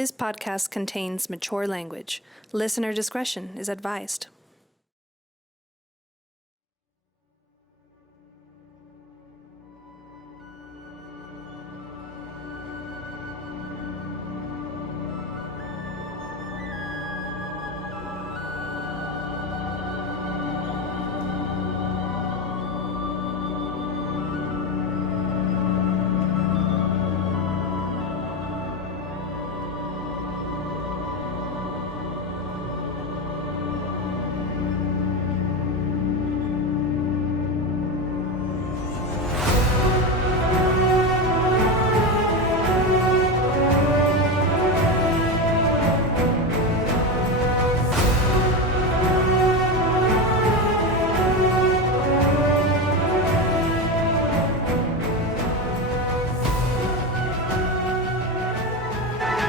This podcast contains mature language. Listener discretion is advised.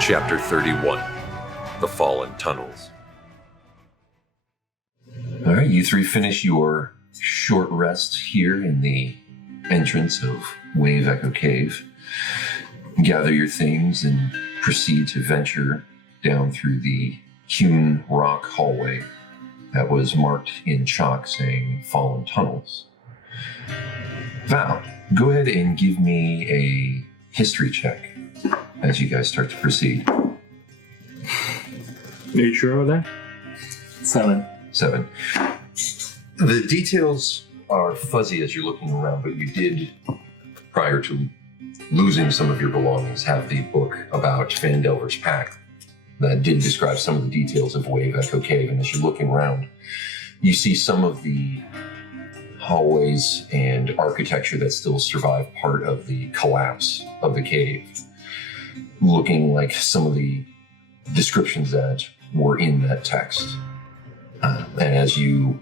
Chapter 31, The Fallen Tunnels. All right, you three finish your short rest here in the entrance of Wave Echo Cave. Gather your things and proceed to venture down through the hewn rock hallway that was marked in chalk saying Fallen Tunnels. Val, go ahead and give me a history check as you guys start to proceed. Are you sure of that? 7. The details are fuzzy as you're looking around, but you did, prior to losing some of your belongings, have the book about Phandelver's Pact that did describe some of the details of Wave Echo Cave. And as you're looking around, you see some of the hallways and architecture that still survive part of the collapse of the cave, looking like some of the descriptions that were in that text. And as you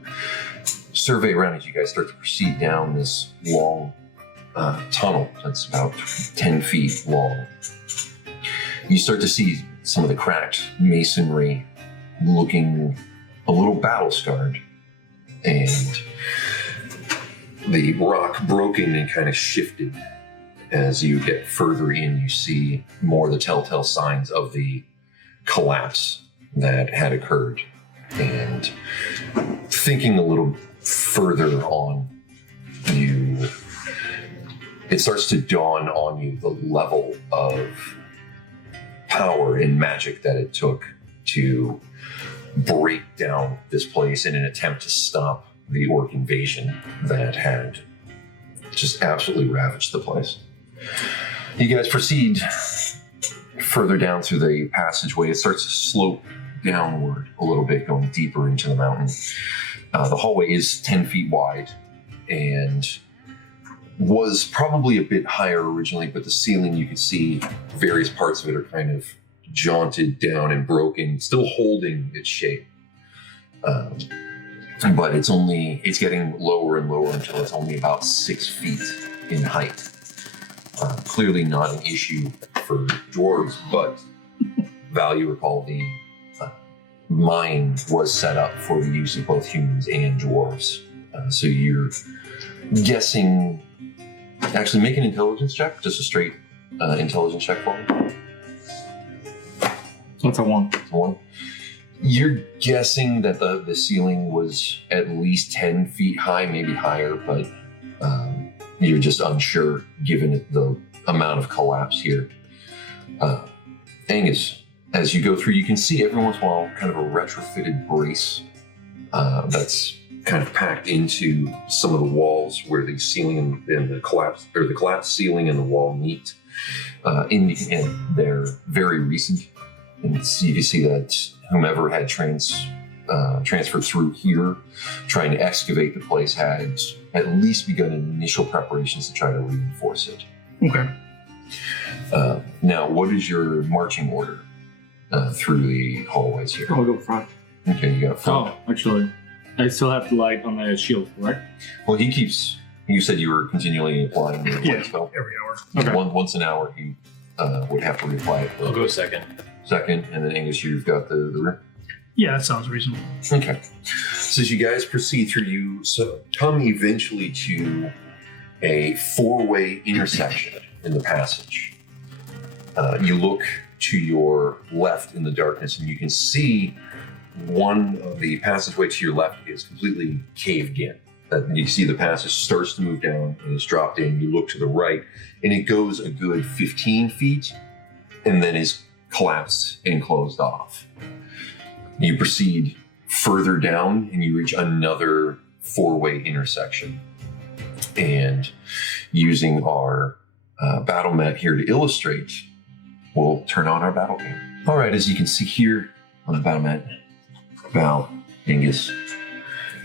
survey around, as you guys start to proceed down this long tunnel that's about 10 feet long, you start to see some of the cracked masonry looking a little battle-scarred, and the rock broken and kind of shifted. As you get further in, you see more of the telltale signs of the collapse that had occurred. And thinking a little further on, it starts to dawn on you the level of power and magic that it took to break down this place in an attempt to stop the orc invasion that had just absolutely ravaged the place. You guys proceed further down through the passageway. It starts to slope downward a little bit, going deeper into the mountain. The hallway is 10 feet wide and was probably a bit higher originally, but the ceiling, you can see various parts of it are kind of jaunted down and broken, still holding its shape. But it's getting lower and lower until it's only about 6 feet in height. Clearly not an issue for dwarves, but Val, you recall the mine was set up for the use of both humans and dwarves. So you're guessing, actually make an intelligence check, just a straight intelligence check for me. That's a 1. You're guessing that the ceiling was at least 10 feet high, maybe higher, but you're just unsure given the amount of collapse here. Angus, as you go through, you can see every once in a while kind of a retrofitted brace that's kind of packed into some of the walls where the ceiling and the collapsed ceiling and the wall meet. And they're very recent. And so you can see that whomever had transferred through here, trying to excavate the place, had at least begun initial preparations to try to reinforce it. Okay. Now, what is your marching order through the hallways here? I'll go front. Okay, you got front. Oh, actually, I still have the light on the shield, correct? Well, you said you were continually applying the light spell. Every hour. Okay. Once an hour, he would have to reapply it. I'll go second. And then Angus, you've got the rear. Yeah, that sounds reasonable. Okay. So as you guys proceed through, you come eventually to a 4-way intersection in the passage. You look to your left in the darkness, and you can see one of the passageway to your left is completely caved in. You see the passage starts to move down and is dropped in. You look to the right, and it goes a good 15 feet, and then is collapsed and closed off. You proceed further down, and you reach another 4-way intersection. And using our battle mat here to illustrate, we'll turn on our battle game. All right, as you can see here on the battle mat, Val, Angus,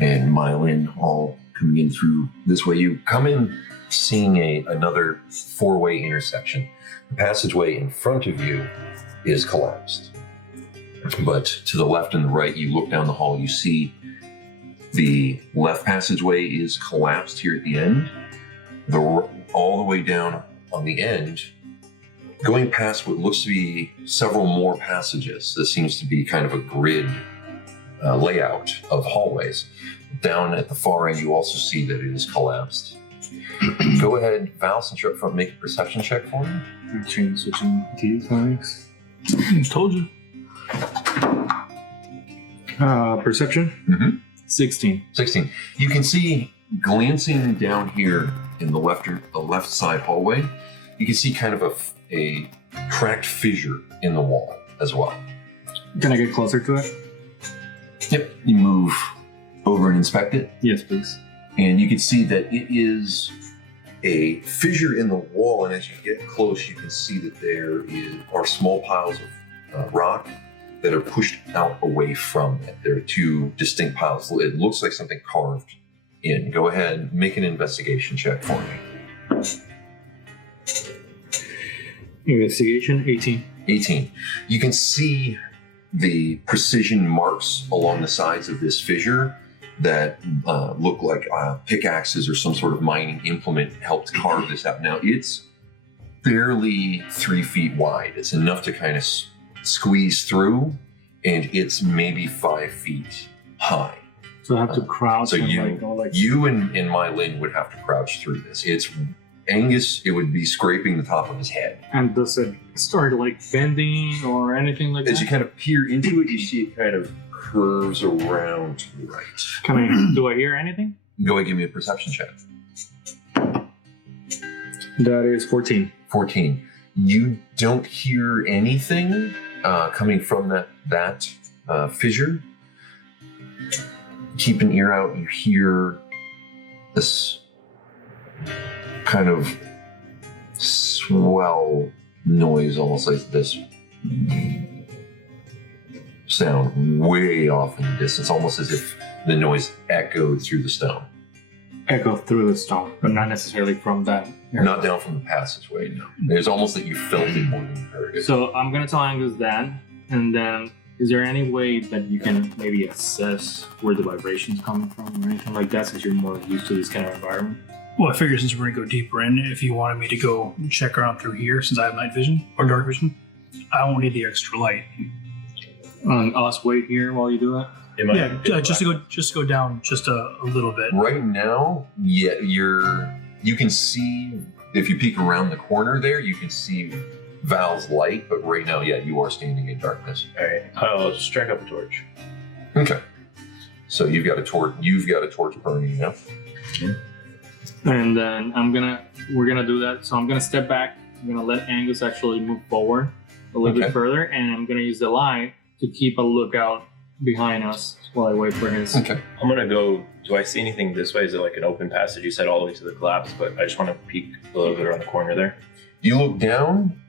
and Meilin all coming in through this way. You come in seeing another 4-way intersection. The passageway in front of you is collapsed. But to the left and the right, you look down the hall, you see the left passageway is collapsed here at the end. All the way down on the end, going past what looks to be several more passages. This seems to be kind of a grid layout of hallways. Down at the far end, you also see that it is collapsed. Go ahead, Val, since you're up front, make a perception check for me. Switching keys, Alex. Told you. Perception? Mm-hmm. 16. 16. You can see, glancing down here in the left side hallway, you can see kind of a cracked fissure in the wall as well. Can I get closer to it? Yep. You move over and inspect it. Yes, please. And you can see that it is a fissure in the wall, and as you get close, you can see that there are small piles of rock that are pushed out away from it. There are two distinct piles. It looks like something carved in. Go ahead, make an investigation check for me. Investigation, 18. 18. You can see the precision marks along the sides of this fissure that look like pickaxes or some sort of mining implement helped carve this out. Now, it's barely 3 feet wide. It's enough to kind of squeeze through, and it's maybe 5 feet high. So I have to crouch. So and you and Meilin would have to crouch through this. It's Angus, it would be scraping the top of his head. And does it start like bending or anything like that? As you kind of peer into it, you see it kind of curves around to the right. Do I hear anything? Go ahead and give me a perception check. That is 14. 14. You don't hear anything coming from that fissure. Keep an ear out. You hear this kind of swell noise, almost like this sound way off in the distance, almost as if the noise echoed through the stone. Echo through the stone, but not necessarily from that area. Not down from the passageway, no. It's almost that you felt it more than you heard it. So I'm going to tell Angus that, and then is there any way that you can maybe assess where the vibration's coming from or anything like that, since you're more used to this kind of environment? Well, I figure since we're going to go deeper in, if you wanted me to go check around through here, since I have night vision or dark vision, I won't need the extra light. I'll just wait here while you do that. Yeah, just to go down just a little bit. Right now, yeah, you can see, if you peek around the corner there, you can see Val's light, but right now, yeah, you are standing in darkness. All right, I'll strike up a torch. Okay. So you've got a torch burning now. And then we're gonna do that. So I'm gonna step back. I'm gonna let Angus actually move forward a little bit further, and I'm gonna use the light to keep a lookout behind us while I wait for his. Okay. I'm gonna go. Do I see anything this way? Is it like an open passage? You said all the way to the collapse, but I just want to peek a little bit around the corner there. You look down,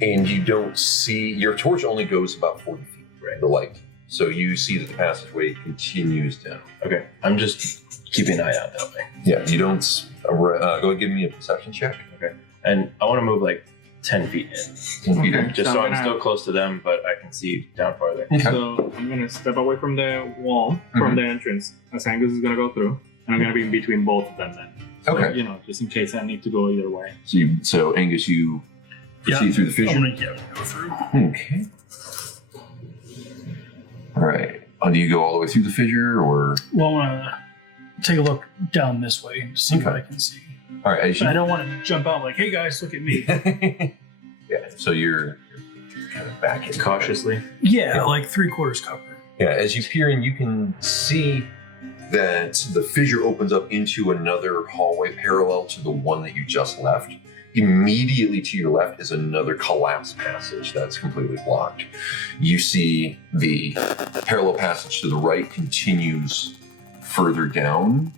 and you don't see. Your torch only goes about 40 feet. Right. The light. So you see that the passageway continues down. Okay. I'm just keeping an eye out that way. Yeah. You don't. Go ahead and give me a perception check. Okay. And I want to move like 10 feet in. 10 feet in. Just So so I'm I'm gonna- still close to them, but I can see down farther. Okay. So I'm gonna step away from the wall, from the entrance, as Angus is gonna go through, and I'm gonna be in between both of them then. So, Okay. just in case I need to go either way. So Angus, you proceed through the fissure. I'm gonna go through. Okay. All right. Do you go all the way through the fissure, or? Well, I want to take a look down this way and see what Okay. I can see. All right. But I don't want to jump out like, "Hey guys, look at me." Yeah. So you're kind of back in. Cautiously. Yeah, like 3/4 cover. Yeah, as you peer in, you can see that the fissure opens up into another hallway parallel to the one that you just left. Immediately to your left is another collapsed passage that's completely blocked. You see the parallel passage to the right continues further down,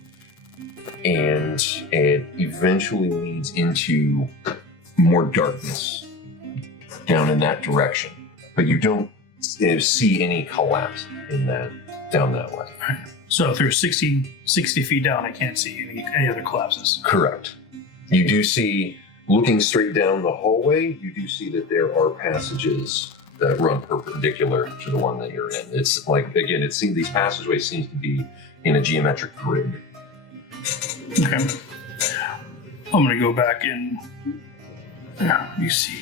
and it eventually leads into more darkness down in that direction. But you don't see any collapse in that down that way. So through 60 feet down, I can't see any other collapses. Correct. You do see, looking straight down the hallway, you do see that there are passages that run perpendicular to the one that you're in. It's like, again, it seems these passageways seems to be in a geometric grid. Okay. I'm gonna go back and let me see.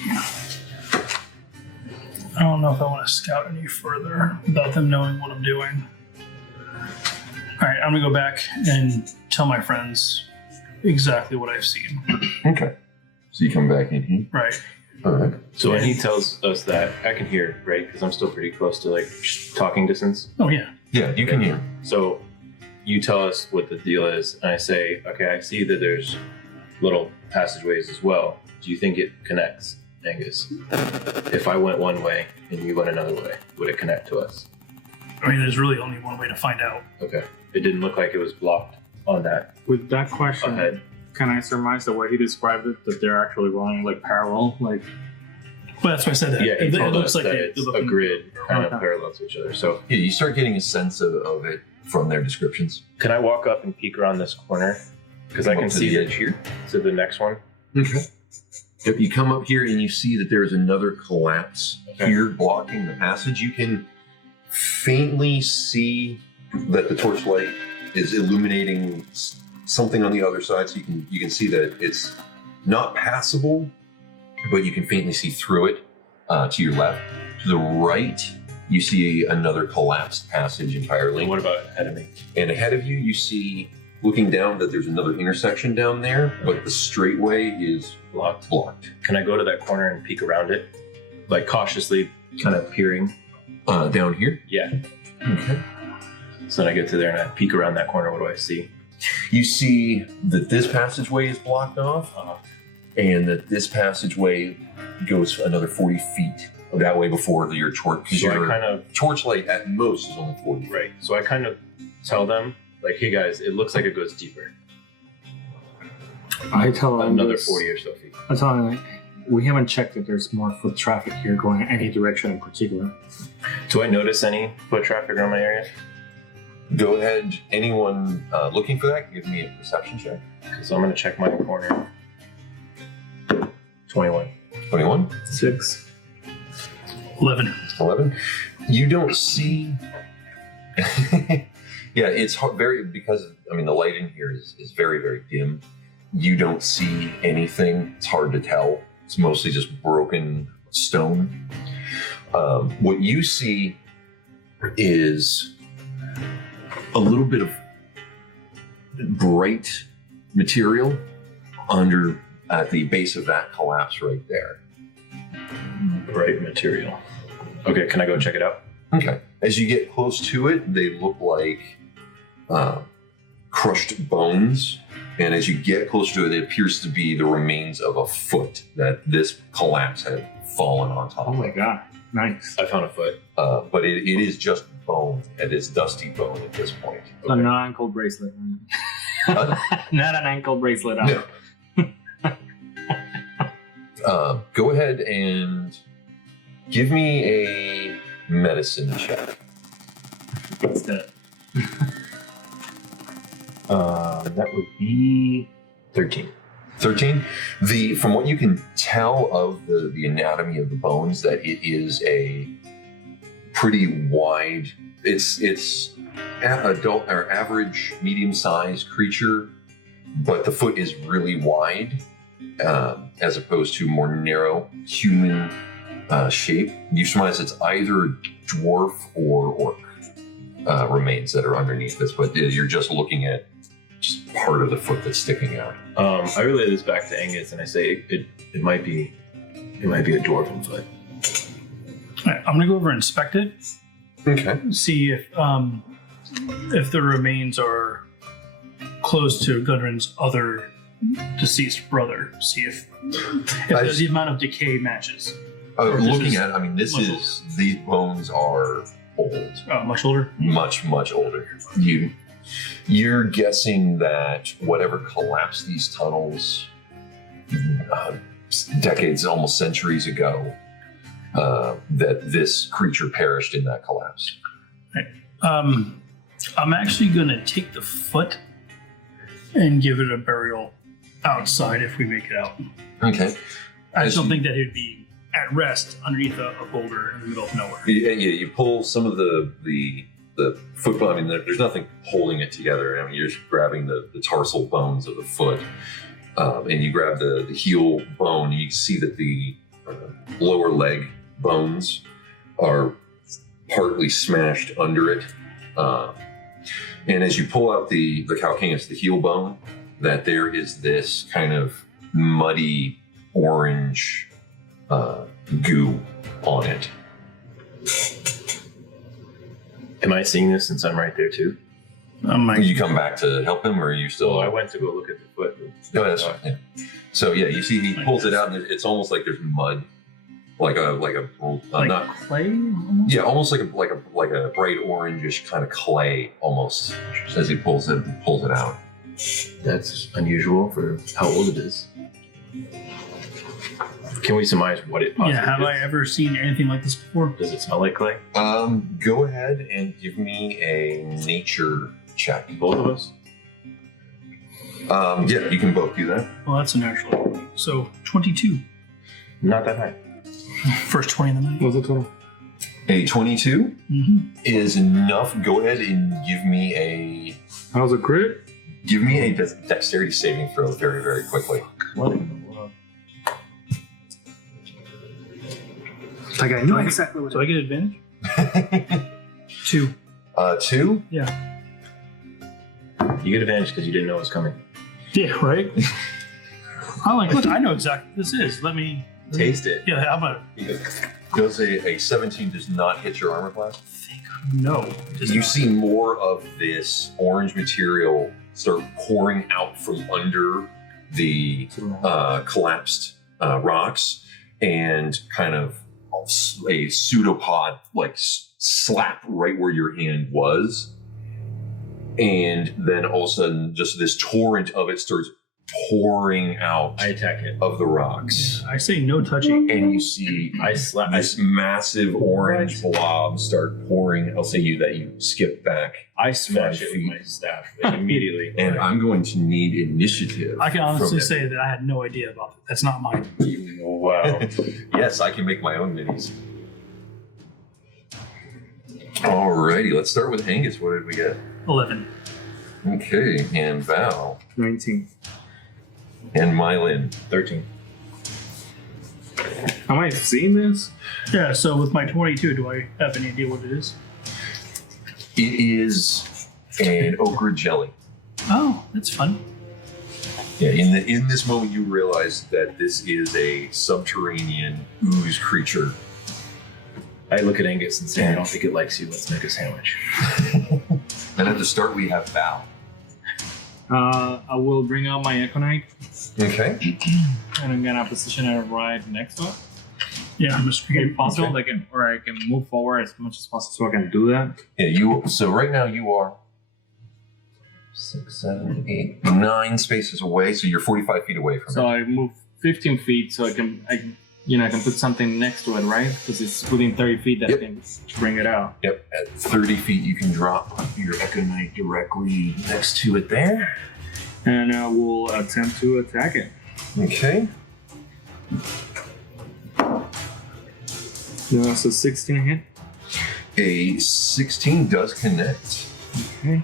I don't know if I want to scout any further without them knowing what I'm doing. All right, I'm gonna go back and tell my friends exactly what I've seen. Okay. So you come back in here. Right. All right. So when he tells us that, I can hear, right? Because I'm still pretty close to like talking distance. Oh yeah. Yeah, you can hear. So you tell us what the deal is, and I say, okay, I see that there's little passageways as well. Do you think it connects, Angus? If I went one way and you went another way, would it connect to us? I mean, there's really only one way to find out. Okay. It didn't look like it was blocked on that With that question, ahead. can I surmise the way he described it that they're actually running like parallel? Like, Well, that's why I said that. Yeah, he it told looks us like that they're it's a looking- grid kind of Okay. parallel to each other. So Yeah, you start getting a sense of it from their descriptions. can I walk up and peek around this corner? Because I Come can up to see the the edge here. to the next one. Okay. If you come up here and you see that there's another collapse Okay. here blocking the passage, you can faintly see that the torchlight is illuminating something on the other side. So you can see that it's not passable, but you can faintly see through it to your left. To the right, you see another collapsed passage entirely. And what about ahead of me? And ahead of you, you see, looking down, that there's another intersection down there, but the straightway is blocked. Can I go to that corner and peek around it? Like cautiously kind of peering? Down here. Yeah. Okay. So then I get to there and I peek around that corner. What do I see? You see that this passageway is blocked off, Uh-huh. and that this passageway goes another 40 feet that way before your torch. Because So I your kind of, torchlight at most is only 40 feet. right. So I kind of tell them, like, hey guys, it looks like it goes deeper. I tell him Another this- 40 or so feet. I tell him, like, we haven't checked if there's more foot traffic here going in any direction in particular. Do I notice any foot traffic around my area? Go ahead. Anyone looking for that, give me a perception check. So I'm going to check my corner. 21. 21. 6. 11. 11. You don't see. Yeah, it's hard, because I mean the light in here is very, very dim. You don't see anything. It's hard to tell. It's mostly just broken stone. What you see is a little bit of bright material under at the base of that collapse right there. Bright material. Okay, can I go check it out? Okay. As you get close to it, they look like crushed bones. And as you get closer to it, it appears to be the remains of a foot that this collapse had fallen on top Oh of. my god. Nice. I found a foot. But it is just bone. It is dusty bone at this point. A non-ankle bracelet. Huh? Not an ankle bracelet. No. Go ahead and give me a medicine check. What's that? That would be 13. 13. From what you can tell of the anatomy of the bones, that it is a pretty wide. It's adult or average medium-sized creature, but the foot is really wide, as opposed to more narrow human shape. You surmise it's either dwarf or orc remains that are underneath this, but you're just looking at just part of the foot that's sticking out. I relay this back to Angus and I say it might be a dwarven foot. All right, I'm gonna go over and inspect it. Okay. See if the remains are close to Gudrun's other deceased brother. See if the amount of decay matches. Looking at it, I mean, these bones are old. Much older? Much, much older. You're guessing that whatever collapsed these tunnels decades, almost centuries ago, that this creature perished in that collapse. Right. I'm actually going to take the foot and give it a burial outside if we make it out. Okay. I just don't think that it would be at rest underneath a boulder in the middle of nowhere. Yeah, you pull some of the foot bone. I mean, there's nothing holding it together. I mean, you're just grabbing the tarsal bones of the foot, and you grab the heel bone. And you see that the lower leg bones are partly smashed under it. And as you pull out the calcaneus, the heel bone, that there is this kind of muddy orange goo on it. Am I seeing this since I'm right there too? You come back to help him, or are you still? Oh, I went to go look at the foot. No, that's fine. Yeah. So yeah, you see he pulls it out, and it's almost like there's mud, like not clay. Almost? Yeah, almost like a bright orangish kind of clay, almost as he pulls it out. That's unusual for how old it is. Can we surmise what it possibly is? Have I ever seen anything like this before? Does it smell like clay? Go ahead and give me a nature check. Both of us? Yeah, you can both do that. Well, that's a natural. So 22. Not that high. First 20 in the night. What's the total? A 22 is enough. Go ahead and give me a How's a crit? dexterity saving throw very, very quickly. What in the world? Like I know exactly what. Do I get advantage? 2. 2? Yeah. You get advantage because you didn't know it was coming. Yeah, right? I'm like, look, I know exactly what this is. Let me Taste it. Yeah, I'm gonna Does a 17 does not hit your armor class? think no. You see more of this orange material start pouring out from under the collapsed rocks, and kind of a pseudopod like slap right where your hand was, and then all of a sudden just this torrent of it starts pouring out I attack it. of the rocks. I say no touching. And you see I slap. this massive orange blob start pouring. I'll say that you skip back. I smash it with my staff immediately. And I'm going to need initiative. I can honestly from say that I had no idea about it. That's not mine. Wow. Yes, I can make my own minis. Alrighty, let's start with Angus. What did we get? 11. Okay, and Val. 19. And Meilin. 13. I might have seen this. Yeah, so with my 22, do I have any idea what it is? It is an ochre jelly. Oh, that's fun. Yeah, in this moment you realize that this is a subterranean ooze creature. I look at Angus and say, I don't think it likes you. Let's make a sandwich. And at the start we have Val. I will bring out my Econite, Okay. and I'm gonna position it right next to it. Yeah, I'm just If possible, I can move forward as much as possible so I can do that. Yeah, so right now you are 6, 7, 8, 9 spaces away, so you're 45 feet away from So it. I move 15 feet so I can put something next to it, right? Because it's within 30 feet that Yep. I can bring it out. Yep, at 30 feet you can drop your Econite directly next to it there. And I will attempt to attack it. Okay. That's a 16 hit. A 16 does connect. Okay.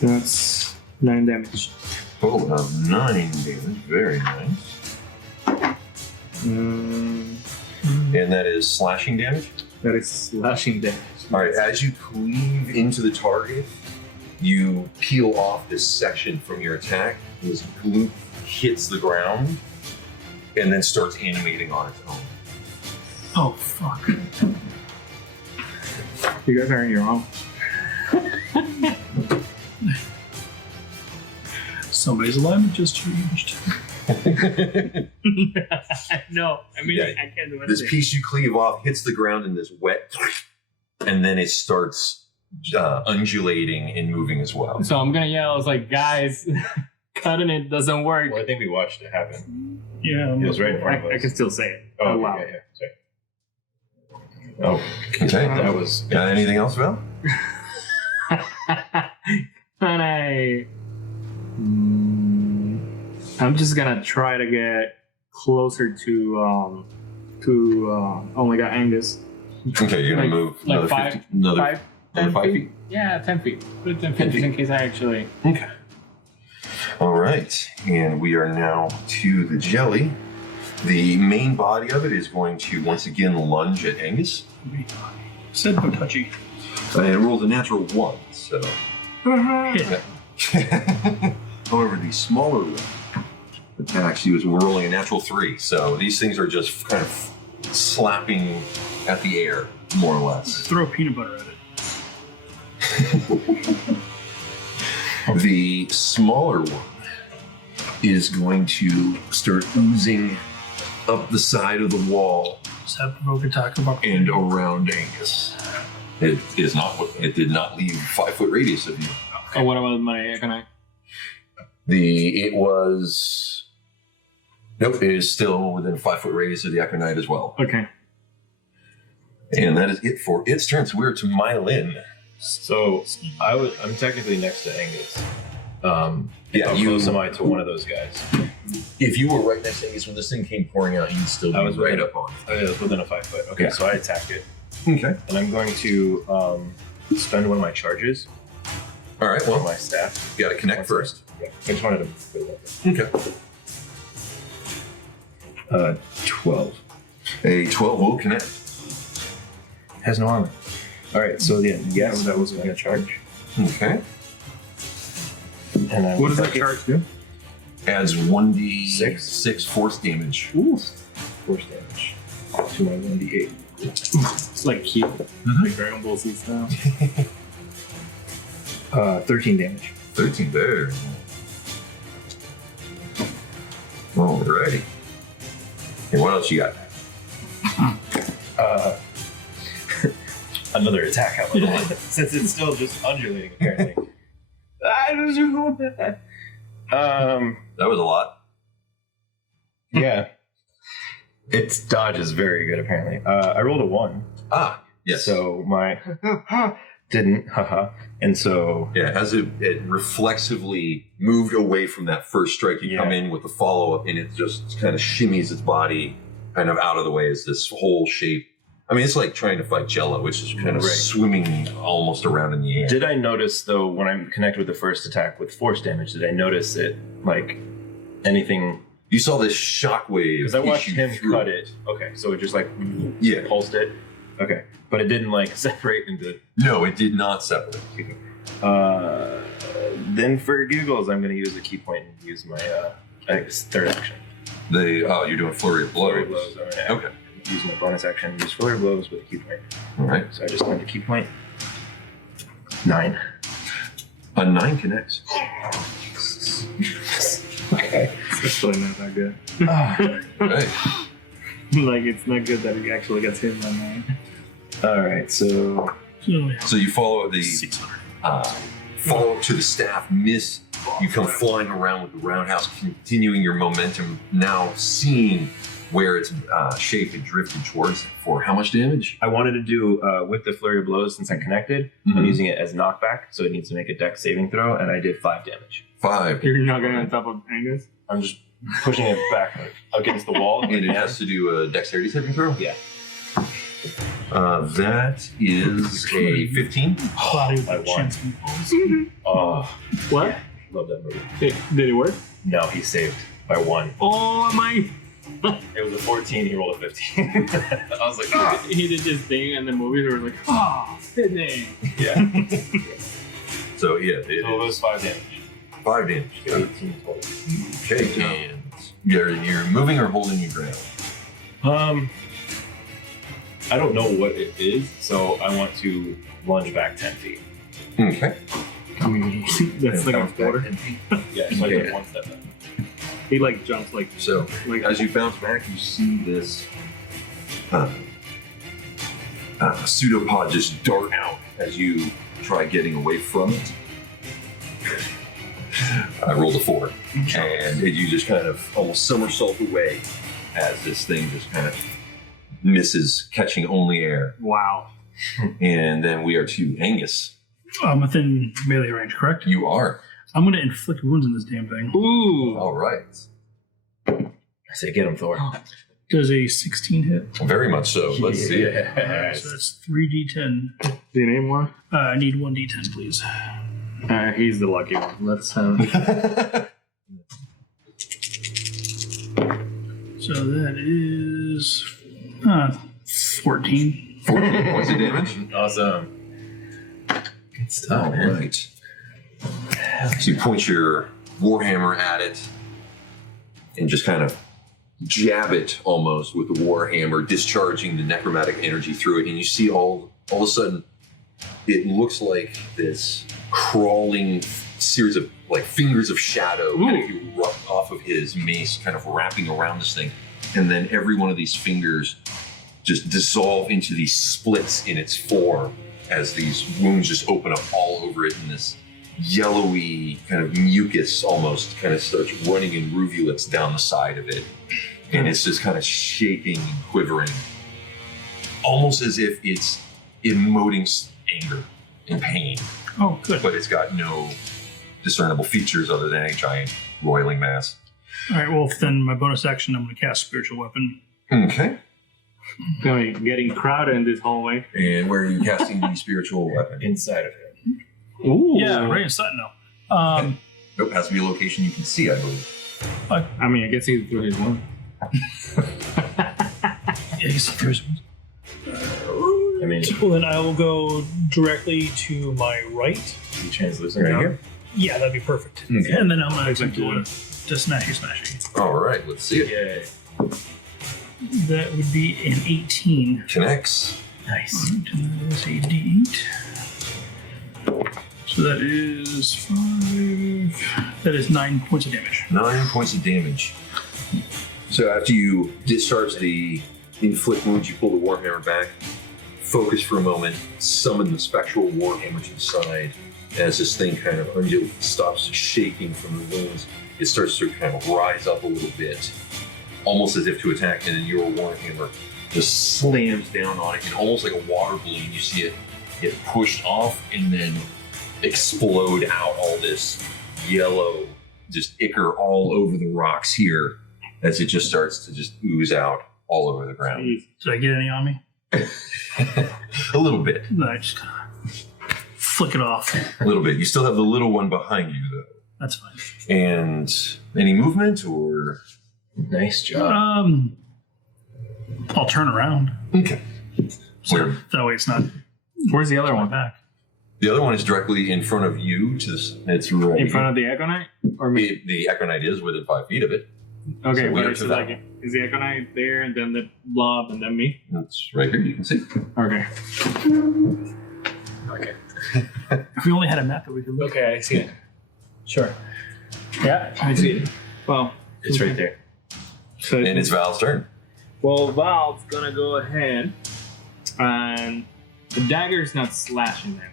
That's 9 damage. Total of 9 damage. Very nice. Um, And that is slashing damage. that is slashing damage. All right, as you cleave into the target, you peel off this section from your attack. This glute hits the ground, and then starts animating on its own. Oh, fuck. You guys are in your own. Somebody's alignment just changed. No, I mean, Yeah. I can't do anything. This piece you cleave off hits the ground in this wet, and then it starts undulating and moving as well. So I'm gonna yell. It's like, guys, cutting it doesn't work. Well, I think we watched it happen. Yeah. It was right in front of us. I can still say it. Oh, wow. yeah, sorry. Oh, Okay. that was. Got anything else, Val? And I'm just gonna try to get closer to oh my god, Angus. Okay, you're gonna Like- move like another five- 50, another 5, 10 5 feet? feet. Yeah, 10 feet. Put it 10 feet 10 just feet. in case I actually. Okay. All right, and we are now to the jelly. The main body of it is going to once again lunge at Angus. Said no touchy. It rolled a natural 1, so. Hit. However, the smaller one attacks you as we're rolling a natural 3, so these things are just kind of slapping at the air, more or less. Throw peanut butter at it. The smaller one is going to start oozing up the side of the wall Does that provoke attack about and around Angus. It is not. It did not leave 5 foot radius of you. Oh, what about my Econite? It was. Nope, it is still within 5 foot radius of the Econite as well. Okay. And that is it for its turn. So we're to Meilin. So I'm technically next to Angus. Yeah, How you- close am I to one of those guys? If you were right next to Angus when this thing came pouring out, you'd still be I was right right up on Oh, yeah, it's within a 5 foot. Okay, Yeah. so I attack it, it. Okay. and I'm going to spend one of my charges All right. on Well, my staff. you got to connect first. Yeah, I just wanted to put it up Okay. there. 12. A 12 will connect. Has no armor. All right, so yes, that was going to charge. Okay. And I What does that attack it. charge do? Adds 1d6 force damage. Force damage to my 1d8. It's like cute. Mhm. Like Dragon Ball Z style. 13 damage. 13 there. Alrighty. And what else you got? Another attack out of one, since it's still just undulating apparently. That was a lot. Yeah. Its dodge is very good apparently. I rolled a 1. Ah, yes. So my didn't, haha. And so Yeah, as it reflexively moved away from that first strike, you come Yeah. in with the follow-up, and it just kind of shimmies its body kind of out of the way as this whole shape. I mean, it's like trying to fight Jello, which is kind of Right. swimming almost around in the air. did I notice though when I connect with the first attack with force damage, did I notice it like anything? You saw this shockwave. Because I watched issue him through cut it. it. Okay, so it just like Yeah. pulsed it. Okay, but it didn't like separate into. No, it did not separate. Then for giggles, I'm going to use a key point and use my third action. You're doing flurry of blows. Flurry of blows. I'm gonna Okay. use my bonus action. Use flurry of blows with a key point. All right. So I just spent a key point. 9. A 9 connects. Okay. It's actually not that good. Right. Like, it's not good that it actually gets hit by mine. All right. So So you follow the 600. follow up to the staff, miss. You come flying around with the roundhouse, continuing your momentum. Now seeing where its shape had drifted towards. For how much damage? I wanted to do with the flurry of blows since I connected. I'm Mhm. using it as knockback, so it needs to make a dex saving throw, and I did 5 damage. 5. You're not going on top of Angus? I'm just pushing it back against the wall. And it has to do a dexterity saving throw? Yeah. That is a 15. Cloudy I with won. chance meatballs. Oh, What? love that movie. Did it work? No, he saved by 1. Oh, my. It was a 14. He rolled a 15. I was like, ah. He did this thing, and the movies were like, oh, Sydney. Yeah. So yeah, it So it is was 5 damage. 5 damage. So 18 total. Okay, and You're moving or holding your ground? I don't know what it is, so I want to lunge back 10 feet. Okay. I mean, that's like a quarter. Yeah, so I took one step back. He like jumps like So, as you bounce back, you see this pseudopod just dart out as you try getting away from it. I rolled a 4, and you just kind of almost somersault away as this thing just kind of misses, catching only air. wow. And then we are to Angus. I'm within melee range, correct? You are. I'm going to inflict wounds in this damn thing. Ooh. All right. I say, get him, Thor. Does a 16 hit? Very much so. Let's see it. So that's 3d10. Do you name one? I need 1d10, please. He's the lucky one. Let's have. So that is 14. 14 points of damage. Awesome. Good stuff, All man. right. So you point your warhammer at it and just kind of jab it almost with the warhammer, discharging the necromantic energy through it, and you see all of a sudden it looks like this crawling series of like fingers of shadow kind of erupt off of his mace, kind of wrapping around this thing, and then every one of these fingers just dissolve into these splits in its form as these wounds just open up all over it, and this yellowy kind of mucus almost kind of starts running in rivulets down the side of it, and it's just kind of shaking and quivering, almost as if it's emoting anger and pain, Oh, good. but it's got no discernible features other than a giant roiling mass. All right, well, then my bonus action, I'm going to cast Spiritual Weapon. Okay. Getting crowded in this hallway. And where are you casting the spiritual weapon? Inside of him. Ooh. Yeah, right inside now. Nope, has to be a location you can see, I believe. I mean, I guess he's through his one. Yeah, you see there's one. I mean, Well, then I will go directly to my right. is he translucent Right now? here? Yeah, that'd be perfect. Okay. And then I'm going to do a smashy. All right, let's see it. Yay. That would be an 18. Connects. Nice. And that is a d8. So that is 5. That is 9 points of damage. 9 points of damage. So after you discharge the inflict wounds, you pull the warhammer back, focus for a moment, summon the spectral warhammer to the side. As this thing kind of stops shaking from the wounds, it starts to kind of rise up a little bit, almost as if to attack, and then your warhammer just slams down on it, and almost like a water balloon, you see it get pushed off and then explode out all this yellow, just ichor all over the rocks here, as it just starts to just ooze out all over the ground. Did I get any on me? A little bit. No, I just kind of flick it off. A little bit. You still have the little one behind you, though. That's fine. And any movement or? Nice job. I'll turn around. Okay. So Where? that way it's not Where's the other my one? back. The other one is directly in front of you. It's right In front of the Econite? Or me? The Econite is within 5 feet of it. Okay, so we but are it's to like, that. is the Econite there and then the blob and then me? It's right here. You can see. Okay. Okay. If we only had a map that we could look Okay, I see it. Sure. Yeah, I see it. Well, It's right there. so And it's Val's turn. well, Valve's gonna go ahead and the dagger's not slashing them.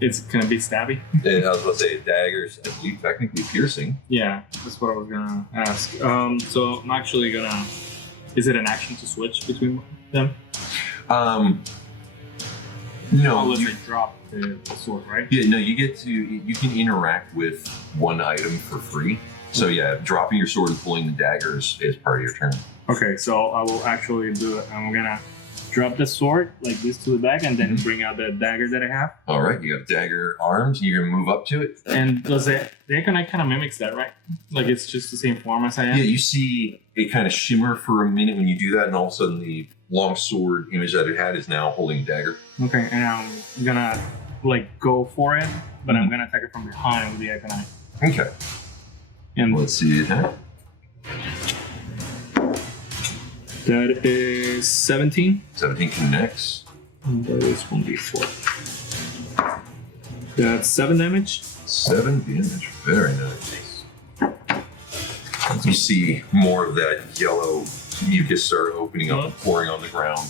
It's gonna be stabby. And I was about to say, daggers, I believe, technically piercing. Yeah, that's what I was gonna ask. So I'm actually gonna. Is it an action to switch between them? No. Unless You, I drop the sword, right? yeah, no, you can interact with one item for free. So yeah, dropping your sword and pulling the daggers is part of your turn. Okay, so I will actually do it. I'm gonna drop the sword like this to the back and then bring out the dagger that I have. All right, you have dagger arms. You're gonna move up to it. And does it? The Econite kind of mimics that, right? Like it's just the same form as I am. Yeah, you see it kind of shimmer for a minute when you do that, and all of a sudden the long sword image that it had is now holding a dagger. Okay, and I'm gonna like go for it, but I'm gonna attack it from behind with the Econite. Okay, And let's see the attack. That is 17. 17 connects. And that is 1d4. That's 7 damage. 7 damage. Very nice. You see more of that yellow mucus start opening up and pouring on the ground.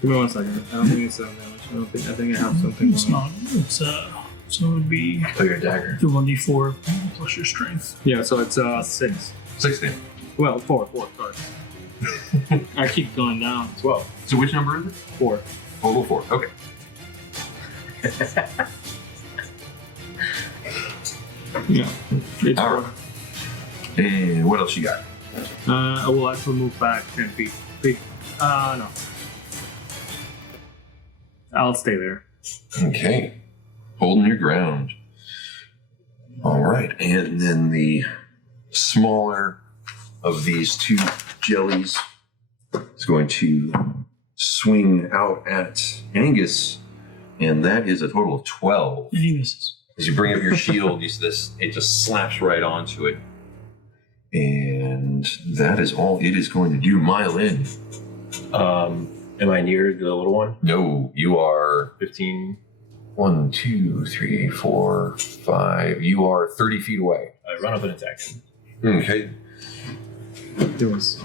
Give me 1 second. I don't think it's 7 damage. I think I have something. It's not. It's so it would be Oh, your dagger. the 1d4 plus your strength. Yeah, so it's 6. 6 damage. Well, 4, sorry. I keep going down. 12. So which number is it? 4. Total 4. Okay. Yeah. It's All 4. right. And what else you got? I will actually move back 10 feet. No. I'll stay there. Okay. Holding your ground. All right. And then the smaller of these two jellies is going to swing out at Angus, and that is a total of 12. And he misses. As you bring up your shield, you see this, it just slaps right onto it. And that is all it is going to do. Meilin. Am I near the little one? No, you are 15. 1, 2, 3, 4, 5. You are 30 feet away. I run up and attack him. Okay. There was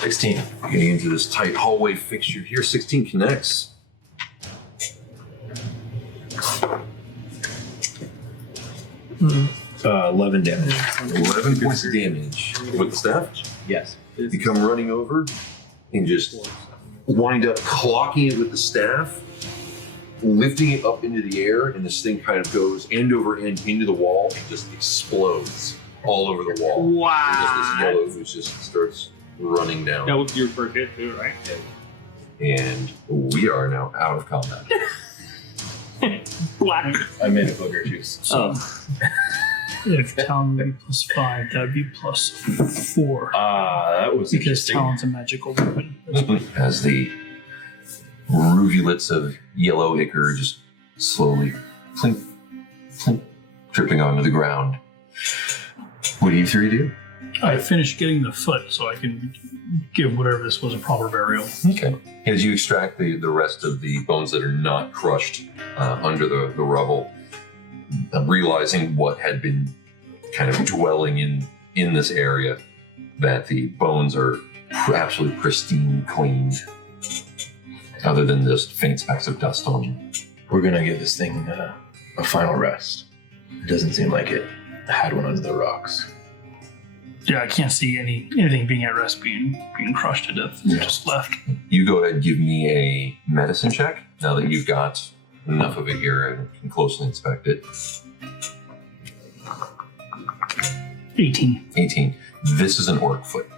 16. Getting into this tight hallway fixture here. 16 connects. 11 damage. 11 points of damage. With the staff, Yes. you come running over and just wind up clocking it with the staff, lifting it up into the air, and this thing kind of goes end over end into the wall and just explodes all over the wall. Wow. And just this yellow ooze just starts running down. That was your first hit too, right? And we are now out of combat. Black. I made a booger juice. Oh. If Talon would be +5, that would be +4. That was Because interesting. Talon's a magical weapon. As the rivulets of yellow ichor just slowly plink, plink, dripping onto the ground. What do you three do? I finished getting the foot, so I can give whatever this was a proper burial. Okay. As you extract the rest of the bones that are not crushed under the rubble, realizing what had been kind of dwelling in this area, that the bones are absolutely pristine, clean, other than just faint specks of dust on them. We're gonna give this thing a final rest. It doesn't seem like it had one under the rocks. Yeah, I can't see anything being at rest being crushed to death. Yeah. Just left. You go ahead and give me a medicine check now that you've got enough of it here and can closely inspect it. 18. 18. This is an orc foot.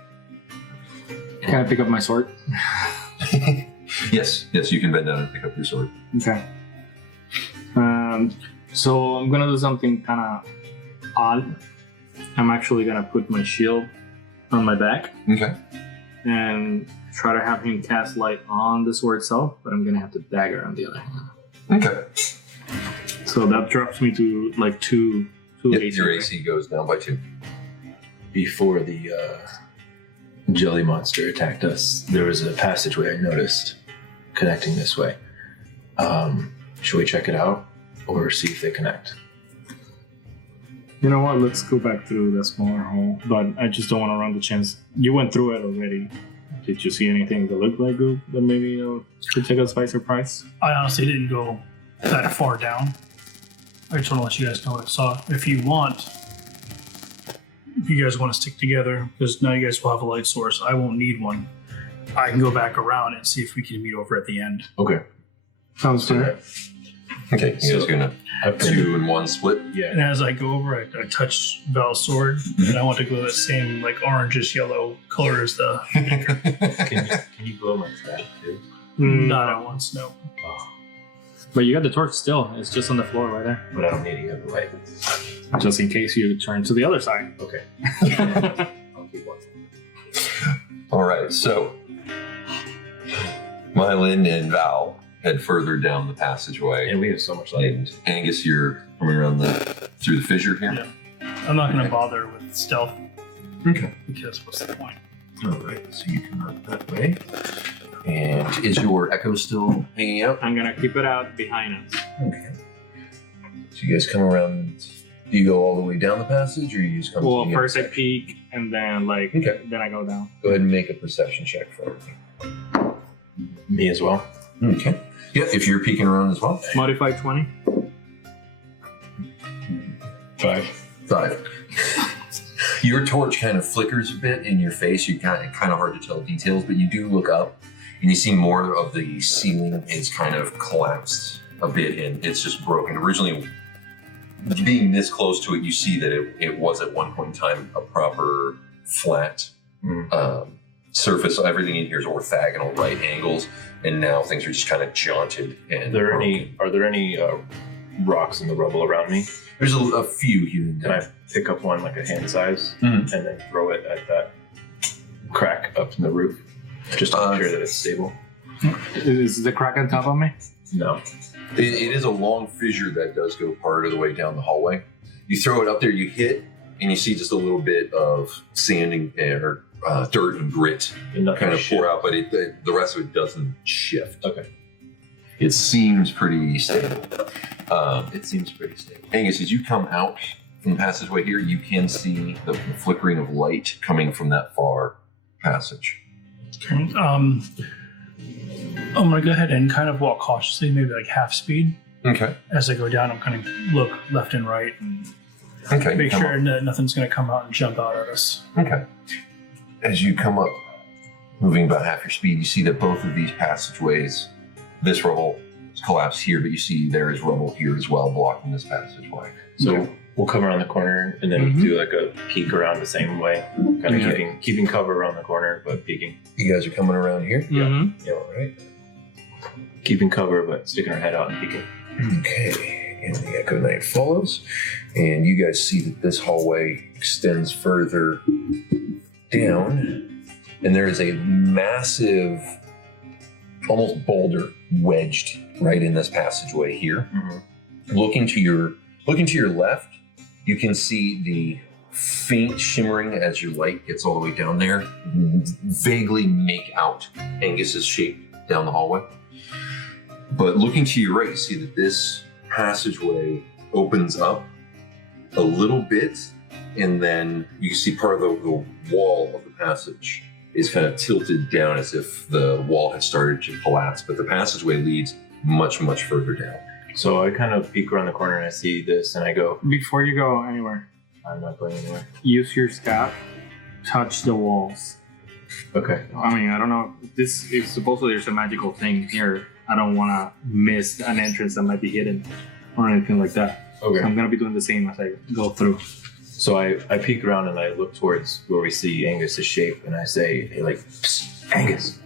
Can I pick up my sword? Yes, you can bend down and pick up your sword. Okay. So I'm gonna do something kind of odd. I'm actually gonna put my shield on my back Okay. and try to have him cast light on the sword itself, but I'm gonna have the dagger on the other hand. Okay. So that drops me to like two Yep, AC. your right? AC goes down by 2. Before the jelly monster attacked us, there was a passageway I noticed connecting this way. Should we check it out or see if they connect? You know what? Let's go back through the smaller hole, but I just don't want to run the chance. You went through it already. Did you see anything that looked like good that maybe could take us by surprise? I honestly didn't go that far down. I just want to let you guys know what I saw. If you guys want to stick together, because now you guys will have a light source, I won't need one. I can go back around and see if we can meet over at the end. Okay. Sounds fair. Okay, you guys gonna have 2 and 1 split? And Yeah. as I go over, I touch Val's sword, and I want to go that same like orangish yellow color as the. Can you blow my trap too? Not at once, no. Oh, But you got the torch still. It's just on the floor right there. but I don't need to have the light. Just in case you turn to the other side. Okay. I'll keep one. All right, so Meilin and Val, head further down the passageway. And we have so much light. And Angus, you're coming around through the fissure here. Yeah. I'm not going to bother with stealth Okay. because what's the point? All right. So you come out that way. And is your echo still hanging out? I'm gonna keep it out behind us. Okay. So you guys come around. Do you go all the way down the passage, or you just come? Well, to the first I intersection? peek, and then Okay. then I go down. Go ahead and make a perception check for me. Me as well. Okay. Yeah, if you're peeking around as well. Modify 20. 5. 5. Your torch kind of flickers a bit in your face. You kind of hard to tell details, but you do look up and you see more of the ceiling is kind of collapsed a bit and it's just broken. Originally, being this close to it, you see that it was at one point in time a proper flat surface. So everything in here is orthogonal, right angles, and now things are just kind of jaunted and Are there any rocks in the rubble around me? There's a few here and Can there. I pick up one like a hand size Mhm. and then throw it at that crack up in the roof, just to make sure that it's stable? Is the crack on top of me? No. It is a long fissure that does go part of the way down the hallway. You throw it up there, you hit, and you see just a little bit of sanding or dirt and grit And nothing kind of shit. pour out, but the rest of it doesn't shift. Okay. It seems pretty stable. It seems pretty stable. Angus, as you come out from the passageway here, you can see the flickering of light coming from that far passage. Okay. I'm going to go ahead and kind of walk cautiously, maybe like half speed. Okay. As I go down, I'm kind of look left and right and Okay. make come sure up. that nothing's going to come out and jump out at us. Okay. As you come up, moving about half your speed, you see that both of these passageways, this rubble is collapsed here, but you see there is rubble here as well, blocking this passageway. So we'll come around the corner and then do like a peek around the same way, kind of keeping cover around the corner, but peeking. You guys are coming around here? Mm-hmm. Yeah, all right. Keeping cover, but sticking our head out and peeking. Okay, and the Echo Knight follows, and you guys see that this hallway extends further down, and there is a massive, almost boulder wedged right in this passageway here. Mm-hmm. Looking to your left, you can see the faint shimmering as your light gets all the way down there, vaguely make out Angus's shape down the hallway. But looking to your right, you see that this passageway opens up a little bit, and then you see part of the wall of the passage is kind of tilted down as if the wall had started to collapse, but the passageway leads much, much further down. So I kind of peek around the corner and I see this and I go, Before you go anywhere, I'm not going anywhere. use your staff, touch the walls. Okay. I mean, I don't know. This is supposedly there's a magical thing here. I don't want to miss an entrance that might be hidden or anything like that. Okay. So I'm gonna be doing the same as I go through. So I peek around and I look towards where we see Angus's shape and I say, hey, like, Psst, Angus,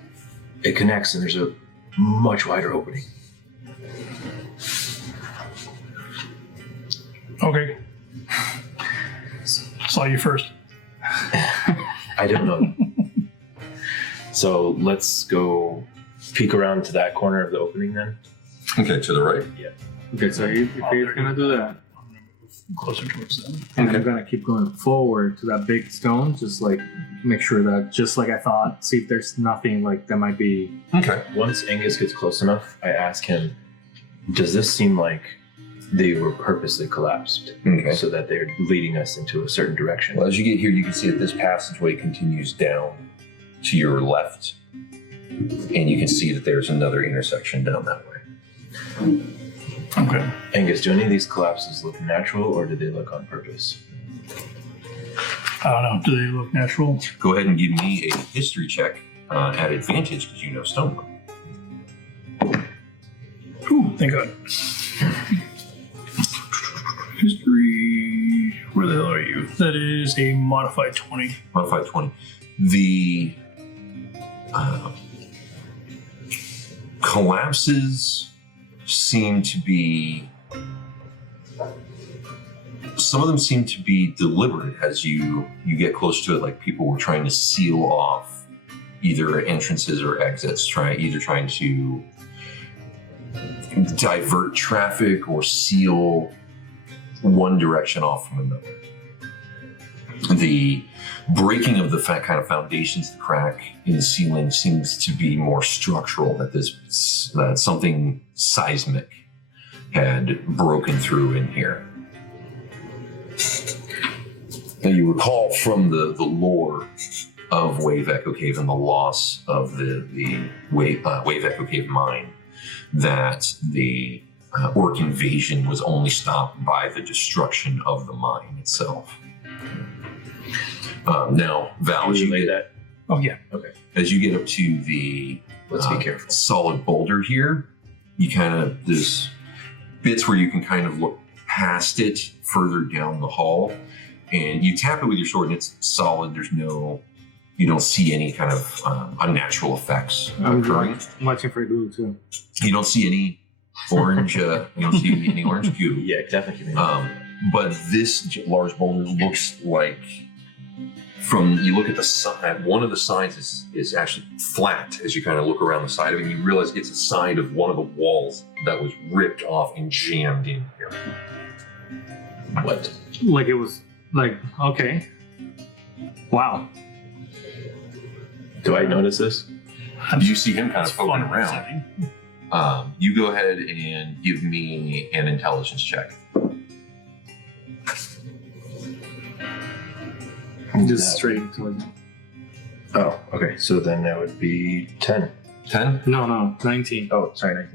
it connects and there's a much wider opening. Okay. Saw you first. I don't know. So let's go peek around to that corner of the opening then. Okay, to the right. Okay, so if you're gonna do that, I'm going to move closer towards them. and I'm gonna keep going forward to that big stone, just like make sure that, just like I thought, see if there's nothing like that might be. Okay. Once Angus gets close enough, I ask him, does this seem like they were purposely collapsed Okay. so that they're leading us into a certain direction? Well, as you get here, you can see that this passageway continues down to your left, and you can see that there's another intersection down that way. Okay. Angus, do any of these collapses look natural or do they look on purpose? I don't know. Do they look natural? Go ahead and give me a history check at advantage because you know stonework. Ooh, thank God. History. Where the hell are you? That is a modified 20. Modified 20. The collapses seem to be, some of them seem to be deliberate as you get close to it, like people were trying to seal off either entrances or exits, either trying to divert traffic or seal one direction off from another. The breaking of the kind of foundations, the crack in the ceiling seems to be more structural, that something seismic had broken through in here. Now you recall from the lore of Wave Echo Cave and the loss of the Wave Echo Cave mine that the orc invasion was only stopped by the destruction of the mine itself. Now, Val, as you lay get, that. Oh yeah. Okay. as you get up to the Let's be careful. solid boulder here, you there's bits where you can kind of look past it further down the hall, and you tap it with your sword, and it's solid. You don't see any kind of unnatural effects occurring. I'm watching for glue too. You don't see any orange. You don't see any orange goo. Yeah, definitely. But this large boulder looks like, you look at the side, one of the sides is actually flat as you kind of look around the side of it, and you realize it's a side of one of the walls that was ripped off and jammed in here. What? Like it was like, okay. Wow. Do I notice this? You see him kind of It's fun poking and around. exciting. You go ahead and give me an intelligence check. Just straight towards it. Oh, okay. So then that would be 10. 10? No, 19. Oh, sorry,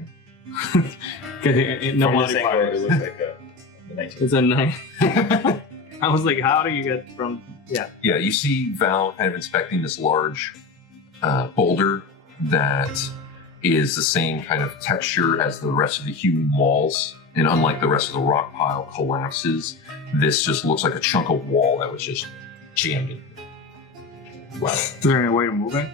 19. No From this angle, modifiers. it looks like a 19. It's a 9. I was like, how do you get from? Yeah. Yeah, you see Val kind of inspecting this large boulder that is the same kind of texture as the rest of the hewn walls. And unlike the rest of the rock pile collapses, this just looks like a chunk of wall that was just jammed in. Wow. Is there any way to move it?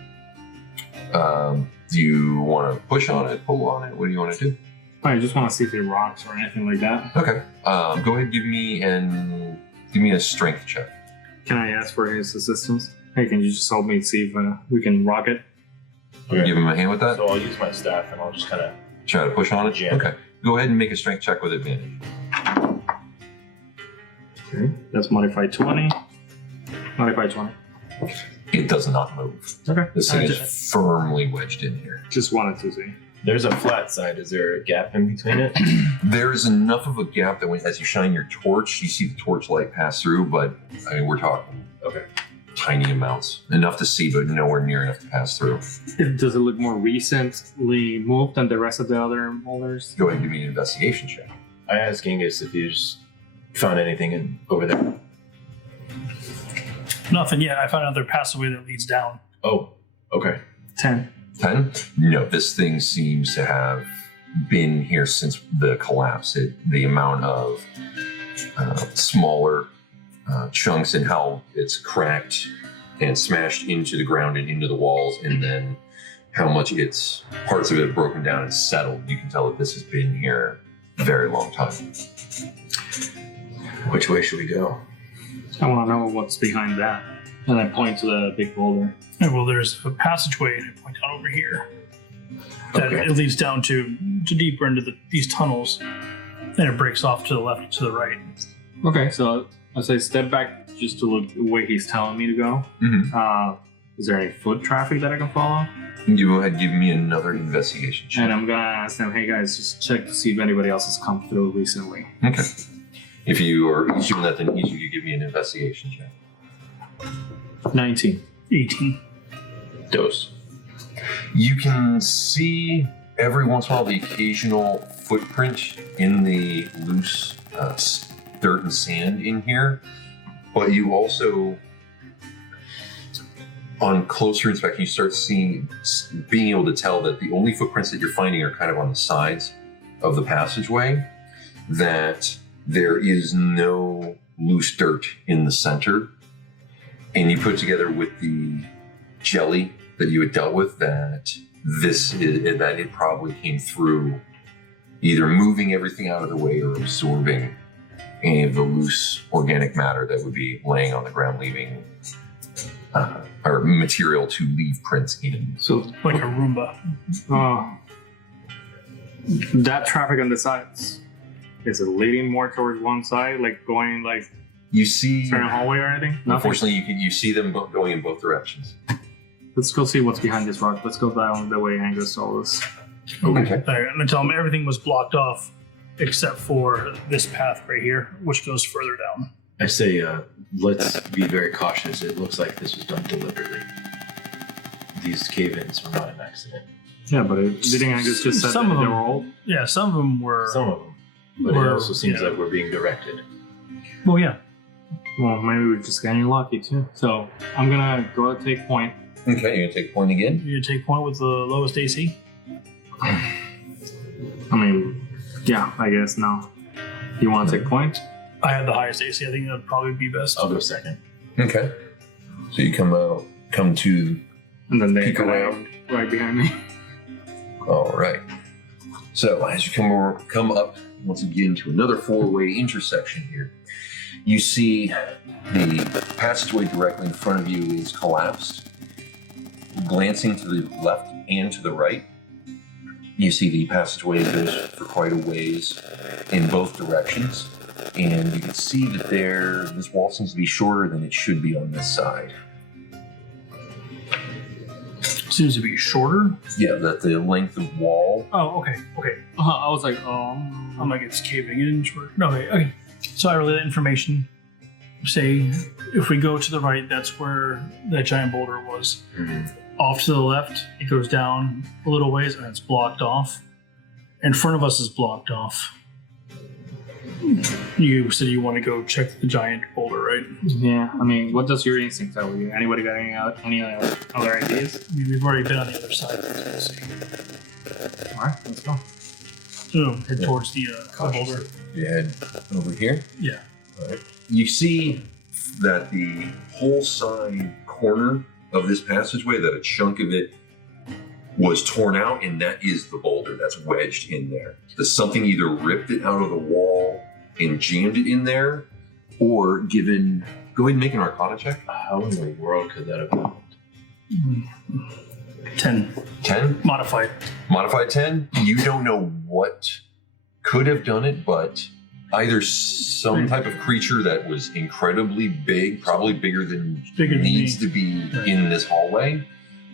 Do you want to push on it, pull on it? What do you want to do? I just want to see if it rocks or anything like that. Okay. Go ahead and give me a strength check. Can I ask for his assistance? Hey, can you just help me see if we can rock it? Okay. Give him a hand with that? So I'll use my staff and I'll just kind of. Try to push on it? Jam. Okay. Go ahead and make a strength check with advantage. Okay. That's modified 20. Modified 20. It does not move. Okay. This thing is firmly wedged in here. Just wanted to see. There's a flat side. Is there a gap in between it? There is enough of a gap that as you shine your torch, you see the torch light pass through, but I mean, we're talking tiny amounts. Enough to see, but nowhere near enough to pass through. Does it look more recently moved than the rest of the other boulders? Go ahead and give me an investigation check. I asked Angus if he's found anything over there. Nothing yet. I found another passageway that leads down. Oh, okay. 10. 10? No, this thing seems to have been here since the collapse. The amount of smaller chunks and how it's cracked and smashed into the ground and into the walls, and then how much parts of it have broken down and settled. You can tell that this has been here a very long time. Which way should we go? I want to know what's behind that. And I point to the big boulder. And well, there's a passageway, and I point out over here. That Okay. it leads down to deeper into these tunnels. Then it breaks off to the left and to the right. Okay, so I say step back just to look the way he's telling me to go. Mm-hmm. Is there any foot traffic that I can follow? You go ahead and give me another investigation check. And I'm gonna ask them, hey guys, just check to see if anybody else has come through recently. Okay. If you are each of that, then each of you give me an investigation check. 19. 18. Dose. You can see every once in a while the occasional footprint in the loose dirt and sand in here, but you also, on closer inspection, you start being able to tell that the only footprints that you're finding are kind of on the sides of the passageway, that there is no loose dirt in the center. And you put together with the jelly that you had dealt with that it probably came through either moving everything out of the way or absorbing any of the loose organic matter that would be laying on the ground, leaving or material to leave prints in. So, Like a Roomba. oh. That traffic on the sides, is it leading more towards one side, like going like You see, certain hallway or anything? Nothing? unfortunately, you see them going in both directions. Let's go see what's behind this rock. Let's go down the way Angus saw us. Okay. All right, I'm gonna tell them everything was blocked off except for this path right here, which goes further down. I say, let's be very cautious. It looks like this was done deliberately. These cave-ins were not an accident. Yeah, but didn't Angus just said Some that of they them- were old? Yeah, some of them were. Some of them. But it Or- also seems yeah. like we're being directed. Well, yeah. Well, maybe we're just getting lucky too. So I'm gonna go to take point. Okay, you're gonna take a point again. You take point with the lowest AC. I mean, yeah, I guess no. You want to take point? I have the highest AC. I think that'd probably be best. I'll go second. Okay. So you come to. And then they Peek come around. right behind me. All right. So as you come up once again to another four-way intersection here, you see the passageway directly in front of you is collapsed. Glancing to the left and to the right, you see the passageway goes for quite a ways in both directions, and you can see that this wall seems to be shorter than it should be on this side. Seems to be shorter. Yeah, that the length of wall. Oh, okay. Okay. I was like, I'm like, it's caving in short. No, okay. Okay. So I relay that information. Say, if we go to the right, that's where that giant boulder was. Off to the left, it goes down a little ways and it's blocked off. In front of us is blocked off. You said you want to go check the giant boulder, right? yeah. I mean, what does your instinct tell you? Anybody got any other ideas? I mean, we've already been on the other side. Let's see. All right, let's go. So head towards the boulder. Cautiously. You head over here. Yeah. You see that the whole side corner of this passageway, that a chunk of it was torn out, and that is the boulder that's wedged in there. Something either ripped it out of the wall and jammed it in there, or go ahead and make an Arcana check. How in the world could that have happened? 10. 10? Modified. Modified 10? You don't know what could have done it, but either some type of creature that was incredibly big, probably bigger than Bigger than needs me. to be Right. in this hallway,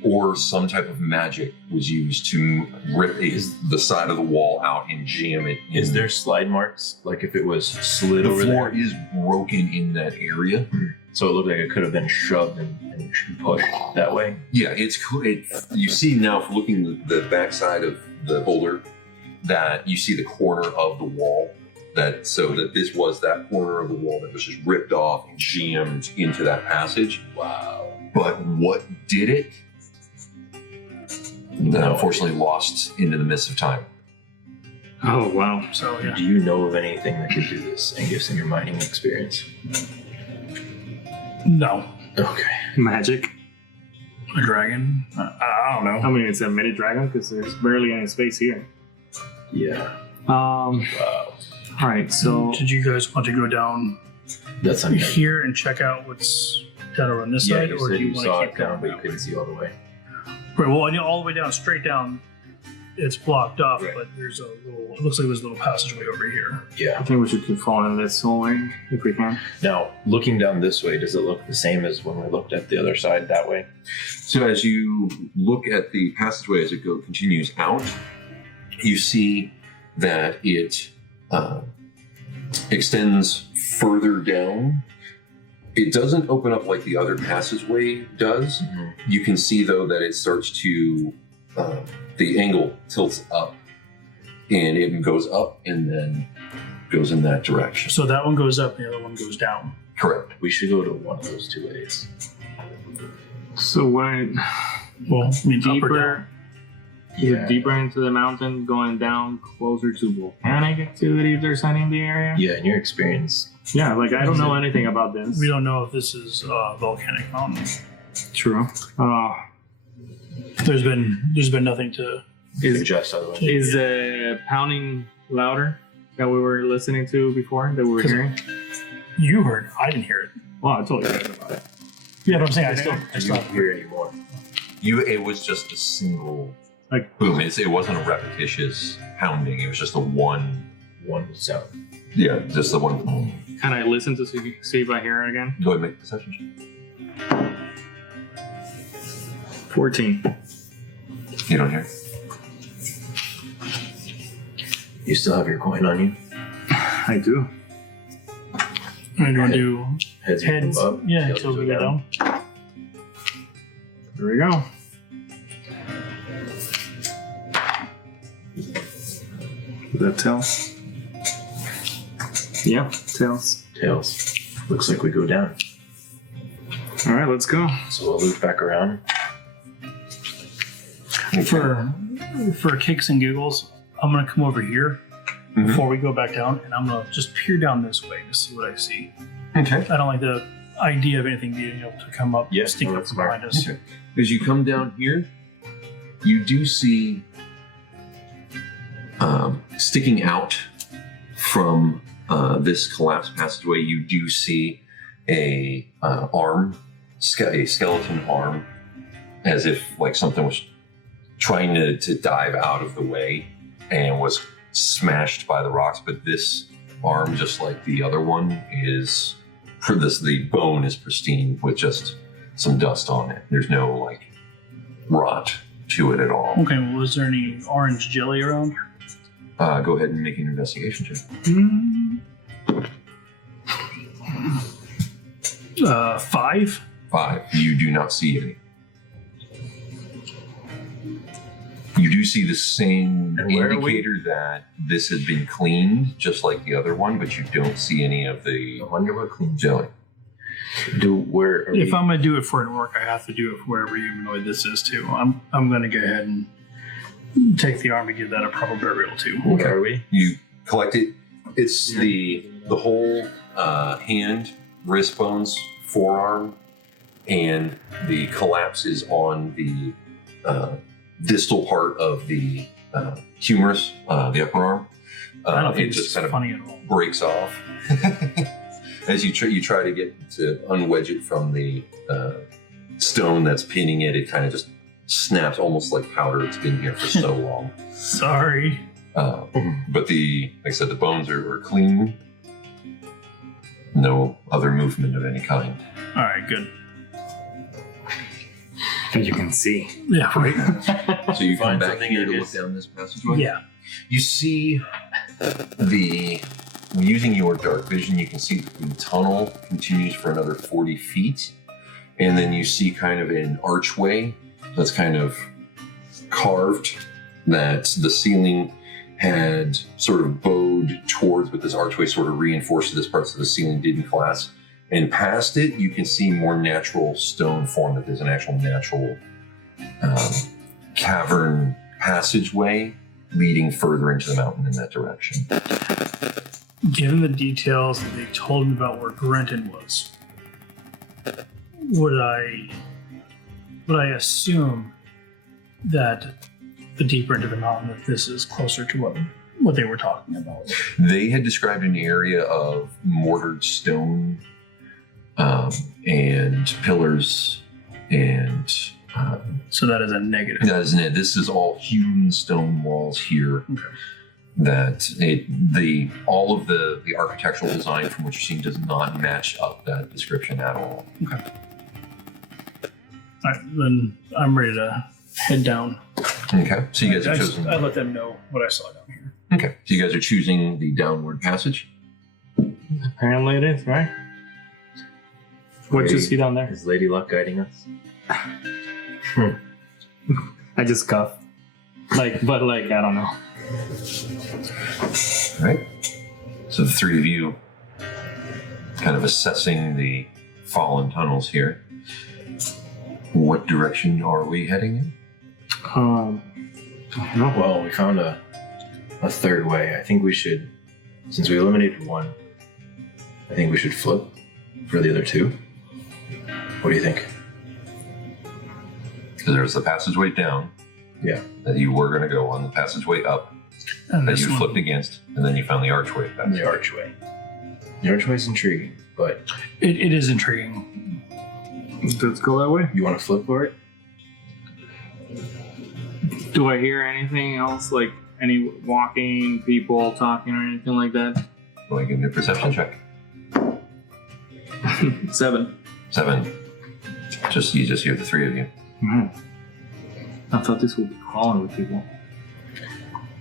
or some type of magic was used to rip the side of the wall out and jam it in. Is there slide marks? Like if it was slid The over floor there? is broken in that area. So it looked like it could have been shoved and pushed that way? Yeah, you see now, looking at the backside of the boulder, that you see the corner of the wall. So that this was that corner of the wall that was just ripped off and jammed into that passage. Wow. But what did it? Unfortunately, lost into the mists of time. Oh wow. So, yeah. Do you know of anything that could do this, Angus, in your mining experience? No. Okay. Magic. A dragon? I don't know. I mean, it's a mini dragon because there's barely any space here. Yeah. Wow. All right. So Did you guys want to go down That's unknown. here and check out what's down over on this Yeah, side, you or said do you you want saw to it keep down, going? but you couldn't see all the way. Right. Well, I know all the way down, straight down, it's blocked off, Right. but there's a little. It looks like there's a little passageway over here. I Yeah. think we should keep following this hallway if we can. Now, looking down this way, does it look the same as when we looked at the other side that way? So as you look at the passageway as it continues out, you see that it extends further down. It doesn't open up like the other passageway does. You can see, though, that it starts to, the angle tilts up, and it goes up and then goes in that direction. So that one goes up, and the other one goes down. Correct. We should go to one of those two ways. So when Well, I mean, up or down. deeper, is it deeper into the mountain, going down closer to volcanic activity if there's any in the area? Yeah, in your experience, Yeah, like I don't know anything about this. We don't know if this is volcanic mountain. True. There's been nothing to. Is suggest otherwise. is the pounding louder that we were listening to before that we were 'Cause- hearing? You heard. I didn't hear it. Well, I told you guys about it. Yeah, but I'm saying I Do still you hear anymore? It was just a single Like boom. It wasn't a repetitious pounding. It was just a one sound. Yeah, just the one. can I listen to see if I hear it again? Go ahead and make a perception check. 14. You don't hear? You still have your coin on you? I do. I'm going to do Heads, heads. Up, Yeah, tails until we go go down. Here we go. Is that tails? Yeah, tails. Tails. Looks like we go down. All right, let's go. So we'll loop back around. For kicks and giggles, I'm going to come over here before we go back down, and I'm going to just peer down this way to see what I see. Okay. I don't like the idea of anything being able to come up, Yes, sneak no, up that's from behind us. Okay. As you come down here, you do see sticking out from this collapsed passageway, you do see a skeleton arm, as if like something was trying to dive out of the way and was smashed by the rocks. But this arm, just like the other one, is the bone is pristine with just some dust on it. There's no like rot to it at all. Okay, well, is there any orange jelly around? Go ahead and make an investigation check. 5. 5. You do not see any. You do see the same And where are we? indicator that this has been cleaned, just like the other one, but you don't see any of the I wonder what clean jelly. where are If we? I'm going to do it for it to work, I have to do it for wherever humanoid this is too. I'm going to go ahead and take the arm and give that a proper burial too. Where are we? You collect it. It's the whole hand, wrist bones, forearm, and the collapse is on the distal part of the humerus, the upper arm. I don't think it this just is kind of funny at all. breaks off as you try to get to unwedge it from the stone that's pinning it. It kind of just snaps, almost like powder. It's been here for so long. Sorry. But like I said, the bones are clean. No other movement of any kind. All right, good. As you can see. Yeah, right. So you come Find back something, here to look Angus. down this passageway. Yeah. You see using your dark vision, you can see that the tunnel continues for another 40 feet. And then you see kind of an archway that's kind of carved, that the ceiling had sort of bowed towards, but this archway sort of reinforced this part so the ceiling didn't collapse. And past it, you can see more natural stone form, that there's an actual natural cavern passageway leading further into the mountain in that direction. Given the details that they told me about where Grenton was, would I assume that the deeper into the mountain that this is closer to what they were talking about? They had described an area of mortared stone and pillars, and So that is a negative. that isn't it. This is all hewn stone walls here. Okay. That all of the architectural design from what you're seeing does not match up that description at all. All right, then I'm ready to head down. Okay, so you guys are I choosing. let them know what I saw down here. Okay, so you guys are choosing the downward passage. Apparently it is, right? What you see down there? Is Lady Luck guiding us? I just cuff. I don't know. All right. So the three of you kind of assessing the fallen tunnels here. What direction are we heading in? I don't know. Well, we found a third way. I think we should, since we eliminated one, I think we should flip for the other two. What do you think? Because there's the passageway down. Yeah. That you were going to go on, the passageway up And that this you one, flipped against, and then you found the archway. The archway. The archway's intriguing, but it is intriguing. Let's go that way. you want to flip for it? Do I hear anything else, like any walking, people talking, or anything like that? Go ahead and give me a perception check. 7. 7. You just hear the three of you. Mm. I thought this would be crawling with people.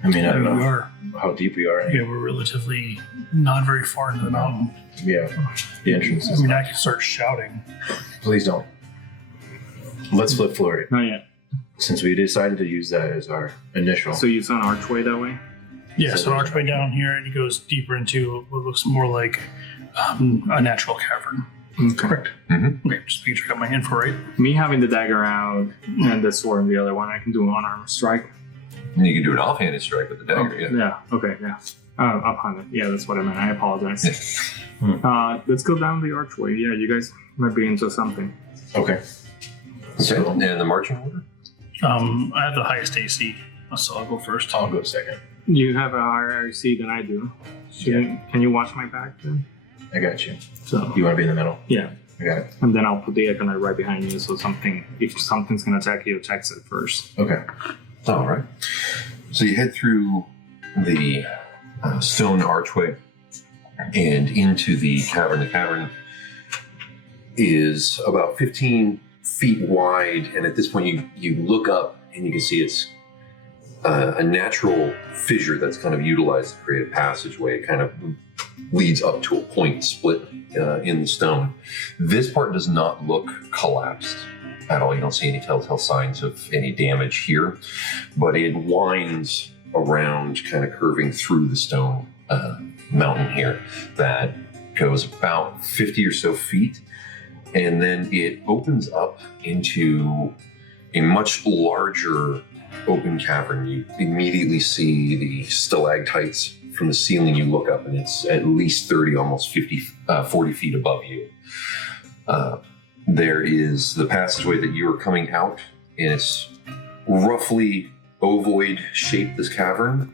I mean, I don't We know are. how deep we are. Yeah, we're relatively not very far into the mountain. Yeah, the entrance I is. mean, I can start shouting. Please don't. Let's flip Flurry. Not yet. Since we decided to use that as our initial. So you saw an archway that way? Yeah, so an archway down here, and it goes deeper into what looks more like a natural cavern. Correct. Mm-hmm. Okay, just making sure I got my info right. Me having the dagger out and the sword in the other one, I can do an unarmed strike. And you can do an offhanded strike with the dagger, yeah. Yeah, okay, yeah. Uphanded. Yeah, that's what I meant. I apologize. Yeah. Let's go down the archway. Yeah, you guys might be into something. Okay. Okay, and the marching order? I have the highest AC, so I'll go first. I'll go second. You have a higher AC than I do. Can you watch my back then? I got you. So You want to be in the middle? yeah, I got it. and then I'll put the Econite right behind you. So if something's gonna attack you, attacks it first. Okay. All right. So you head through the stone archway and into the cavern. The cavern is about 15 feet wide, and at this point you look up and you can see it's a natural fissure that's kind of utilized to create a passageway. It kind of leads up to a point split in the stone. This part does not look collapsed at all. You don't see any telltale signs of any damage here, but it winds around, kind of curving through the stone mountain here that goes about 50 or so feet, and then it opens up into a much larger open cavern. You immediately see the stalactites from the ceiling. You look up and it's at least 30, almost 40 feet above you. There is the passageway that you are coming out, and it's roughly ovoid shaped, this cavern.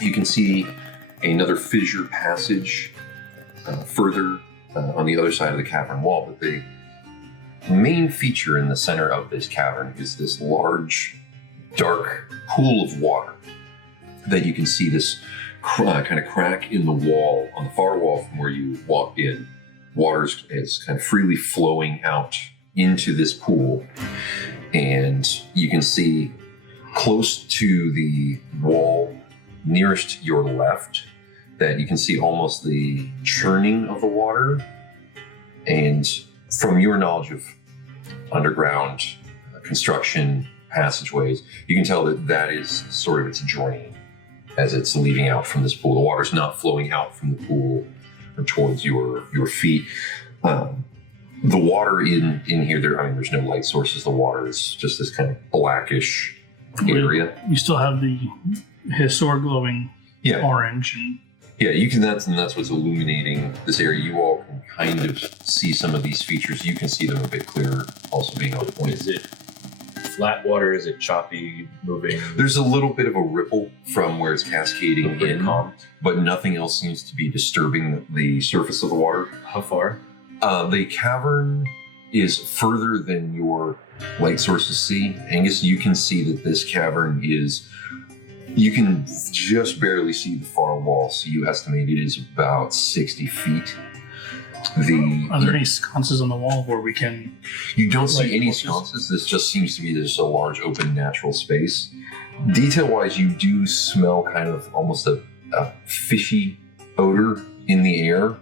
You can see another fissure passage further on the other side of the cavern wall, but the main feature in the center of this cavern is this large, dark pool of water that you can see this kind of crack in the wall, on the far wall from where you walked in. Water is kind of freely flowing out into this pool, and you can see close to the wall nearest your left that you can see almost the churning of the water. And from your knowledge of underground construction passageways, you can tell that that is sort of its drain as it's leaving out from this pool. The water's not flowing out from the pool or towards your feet. The water in here, there's no light sources. The water is just this kind of blackish area. You still have the historic glowing Yeah. orange. And Yeah, you can. That's what's illuminating this area. You all can kind of see some of these features. You can see them a bit clearer, also being on point. Is it flat water? Is it choppy, moving? There's a little bit of a ripple from where it's cascading Pretty in, calm. but nothing else seems to be disturbing the surface of the water. How far? The cavern is further than your light sources see. Angus, you can see that this cavern is, you can just barely see the far wall, so you estimate it is about 60 feet. are there any sconces on the wall where we can? You don't see Like any horses? sconces. This just seems to be just a large open natural space. Detail-wise, you do smell kind of almost a fishy odor in the air,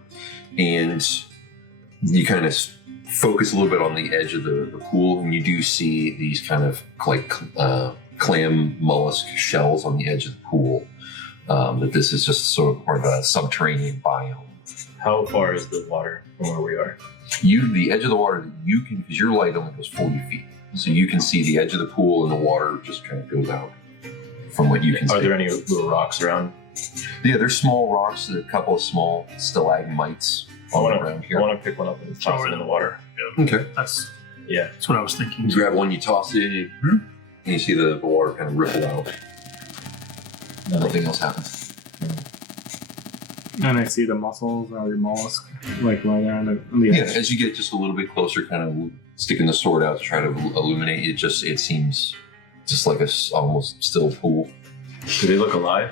and you kind of focus a little bit on the edge of the pool, and you do see these kind of like clam mollusk shells on the edge of the pool. That this is just sort of part of a subterranean biome. How far is the water from where we are? The edge of the water that you can, because your light only goes 40 feet, so you can see the edge of the pool, and the water just kind of goes out from what you can see. Are there any little rocks around? Yeah, there's small rocks, a couple of small stalagmites all around here. I want to pick one up and toss it in the water. Okay. That's Yeah. what I was thinking. You grab one, you toss it in, and you see the water kind of ripple out. Nothing else happens. And I see the mussels or the mollusk, like right there on the Yeah, edge. as you get just a little bit closer, kind of sticking the sword out to try to illuminate, it seems just like almost still pool. Do they look alive?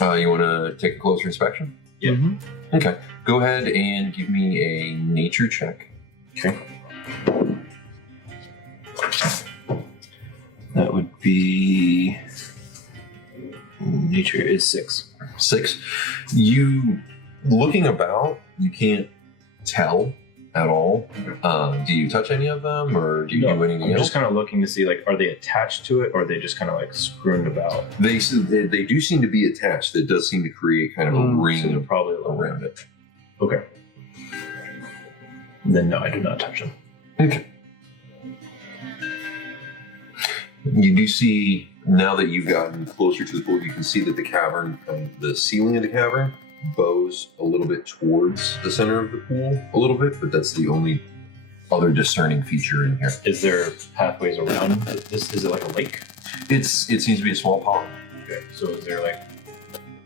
You want to take a closer inspection? Yeah. Mm-hmm. Okay. Go ahead and give me a nature check. Okay. That would be nature is 6. 6. You looking about, you can't tell at all. Do you touch any of them, or do you do anything I'm else? just kind of looking to see, like, are they attached to it, or are they just kind of like screwed about? They do seem to be attached. It does seem to create kind of a So ring they're probably around it. Okay. Then no, I do not touch them. Okay. You do see, now that you've gotten closer to the pool, you can see that the cavern, the ceiling of the cavern, bows a little bit towards the center of the pool, a little bit, but that's the only other discerning feature in here. Is there pathways around this? Is it like a lake? It seems to be a small pond. Okay. So is there like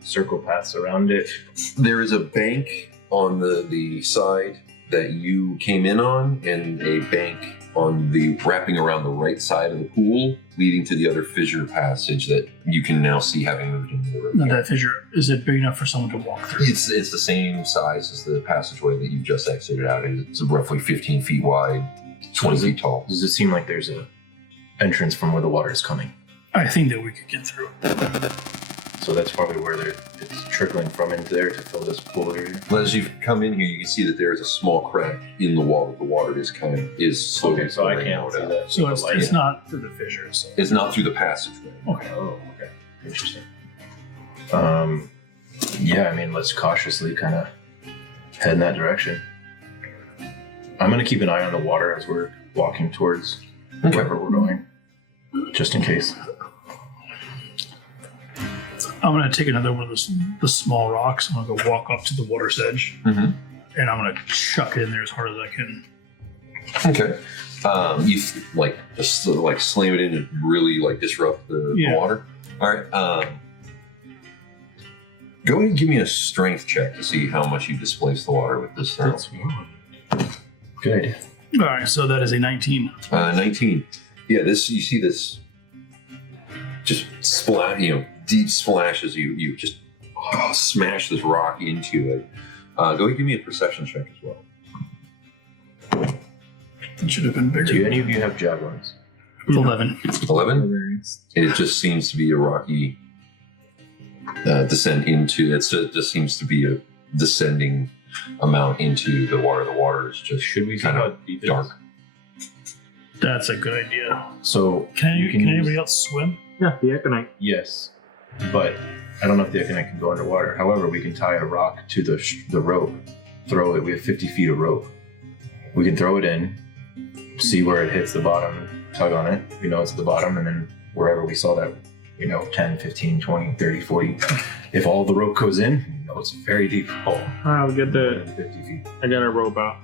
circle paths around it? There is a bank on the side that you came in on, and a bank on the wrapping around the right side of the pool, leading to the other fissure passage that you can now see having moved into the Now river. that fissure, is it big enough for someone to walk through? It's the same size as the passageway that you just exited out. It's roughly 15 feet wide, 20 feet tall. Does it seem like there's a entrance from where the water is coming? I think that we could get through. So that's probably where it's trickling from into there to fill this pool area. But as you've come in here, you can see that there is a small crack in the wall that the water is slowly Okay, so I pouring can't out see of. that. So with it's, the light. it's not through the fissures. It's not through the passageway. Okay. Oh, okay. Interesting. Yeah, I mean, let's cautiously kind of head in that direction. I'm going to keep an eye on the water as we're walking towards wherever we're going, just in case. I'm going to take another one of the small rocks. I'm going to go walk up to the water's edge, Mm-hmm. and I'm going to chuck it in there as hard as I can. Okay. You just slam it in and really disrupt the Yeah. water. All right. Go ahead and give me a strength check to see how much you displace the water with this. That's good idea. All right, so that is a 19. 19. Yeah, you see this just splash, deep splash as you just smash this rock into it. Go ahead and give me a perception check as well. It should have been bigger. Do any of you have javelins? 11. 11? It just seems to be a rocky descent into it. Just seems to be a descending amount into the water. The water is just Should we see kind how of deep it dark. is? That's a good idea. So Can you can anybody else swim? Yeah, the Econite. Yes, but I don't know if the Econite can go underwater. However, we can tie a rock to the rope, throw it. We have 50 feet of rope. We can throw it in, see where it hits the bottom, tug on it. We know it's at the bottom, and then wherever we saw that, 10, 15, 20, 30, 40. If all the rope goes in, it's a very deep hole. I'll get 50 feet. I got a rope out.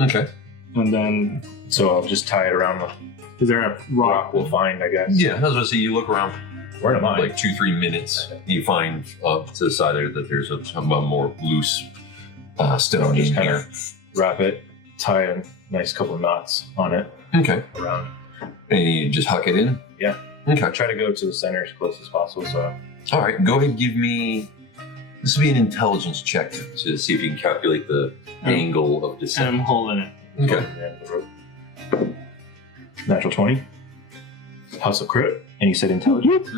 Okay. And then, So I'll just tie it around with is there a rock we'll find, I guess. Yeah, I was going to say, you look around Where am I? 2-3 minutes, you find up to the side there that there's a more loose stone Just in kind here. of wrap it, tie a nice couple of knots on it Okay. around. And you just huck it in? Yeah. Okay. I try to go to the center as close as possible. So All right, go ahead and give me. This will be an intelligence check to see if you can calculate the angle of and descent. I'm holding it. Okay. the rope. Natural 20. House of crit. And you said intelligence?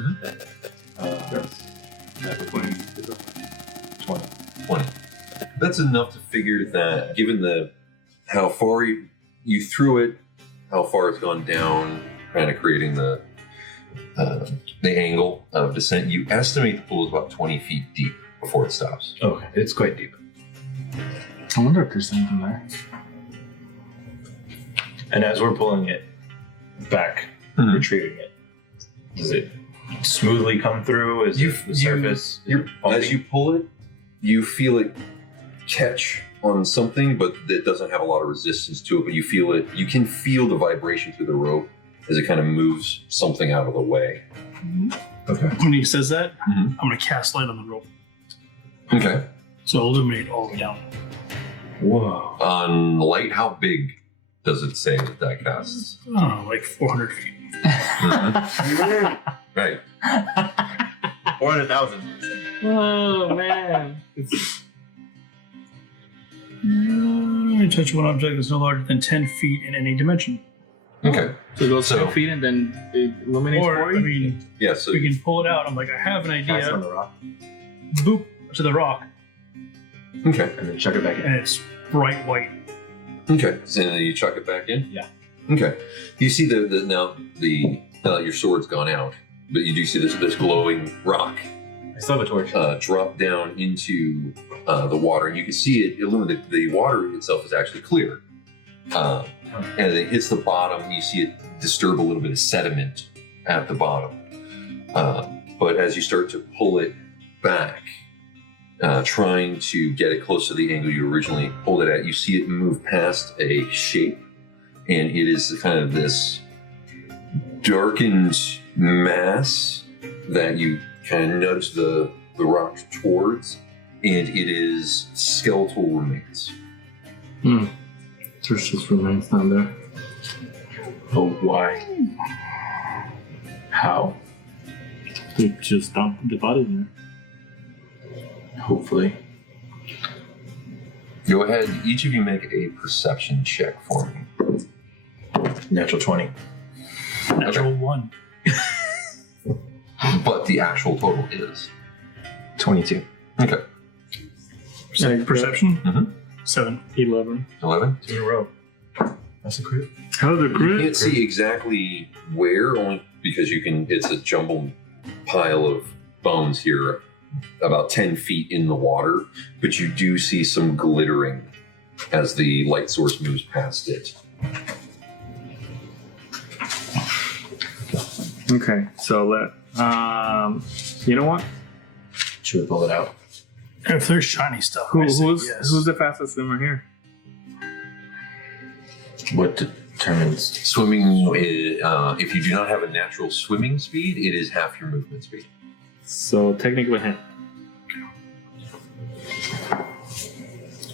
Natural 20. 20. 20. That's enough to figure that, given how far you threw it, how far it's gone down, kind of creating the angle of descent, you estimate the pool is about 20 feet deep before it stops. Okay, it's quite deep. I wonder if there's something there. And as we're pulling it back, Mhm. retrieving it, does it smoothly come through? Is You- it the surface? Is it As bumpy? you pull it, you feel it catch on something, but it doesn't have a lot of resistance to it. But you can feel the vibration through the rope as it kind of moves something out of the way. Okay. When he says that, Mhm. I'm going to cast light on the rope. Okay. So illuminate all the way down. Whoa. On light, how big does it say that casts? I don't know, like 400 feet. Right. 400,000. Oh man. You touch one object that's no larger than 10 feet in any dimension. Okay. So it goes So- 10 feet and then it illuminates Or, for I you? mean, Yeah. So we can pull it out. I'm like, I have an Pass it on idea. the rock Boop to the rock, okay. and then chuck it back in. and it's bright white. Okay. So then you chuck it back in. Yeah. Okay. You see now your sword's gone out, but you do see this glowing rock I still have a torch. drop down into the water, and you can see it illuminate. The water itself is actually clear, and it hits the bottom. You see it disturb a little bit of sediment at the bottom, but as you start to pull it back, trying to get it close to the angle you originally pulled it at, you see it move past a shape, and it is kind of this darkened mass that you kind of nudge the rock towards, and it is skeletal remains. There's just remains down there. Oh, why? How? You just dump the body there. Hopefully. Go ahead, each of you make a perception check for me. Natural 20. Natural one. But the actual total is 22. okay. Perception? Mhm. 7. 11. 11. 2 in a row. That's a crit. How the You can't see exactly where, only because it's a jumbled pile of bones here, about 10 feet in the water, but you do see some glittering as the light source moves past it. Okay, so you know what? Should we pull it out? If there's shiny stuff, I say yes. Who's the fastest swimmer here? What determines? Swimming, if you do not have a natural swimming speed, it is half your movement speed. So technically him.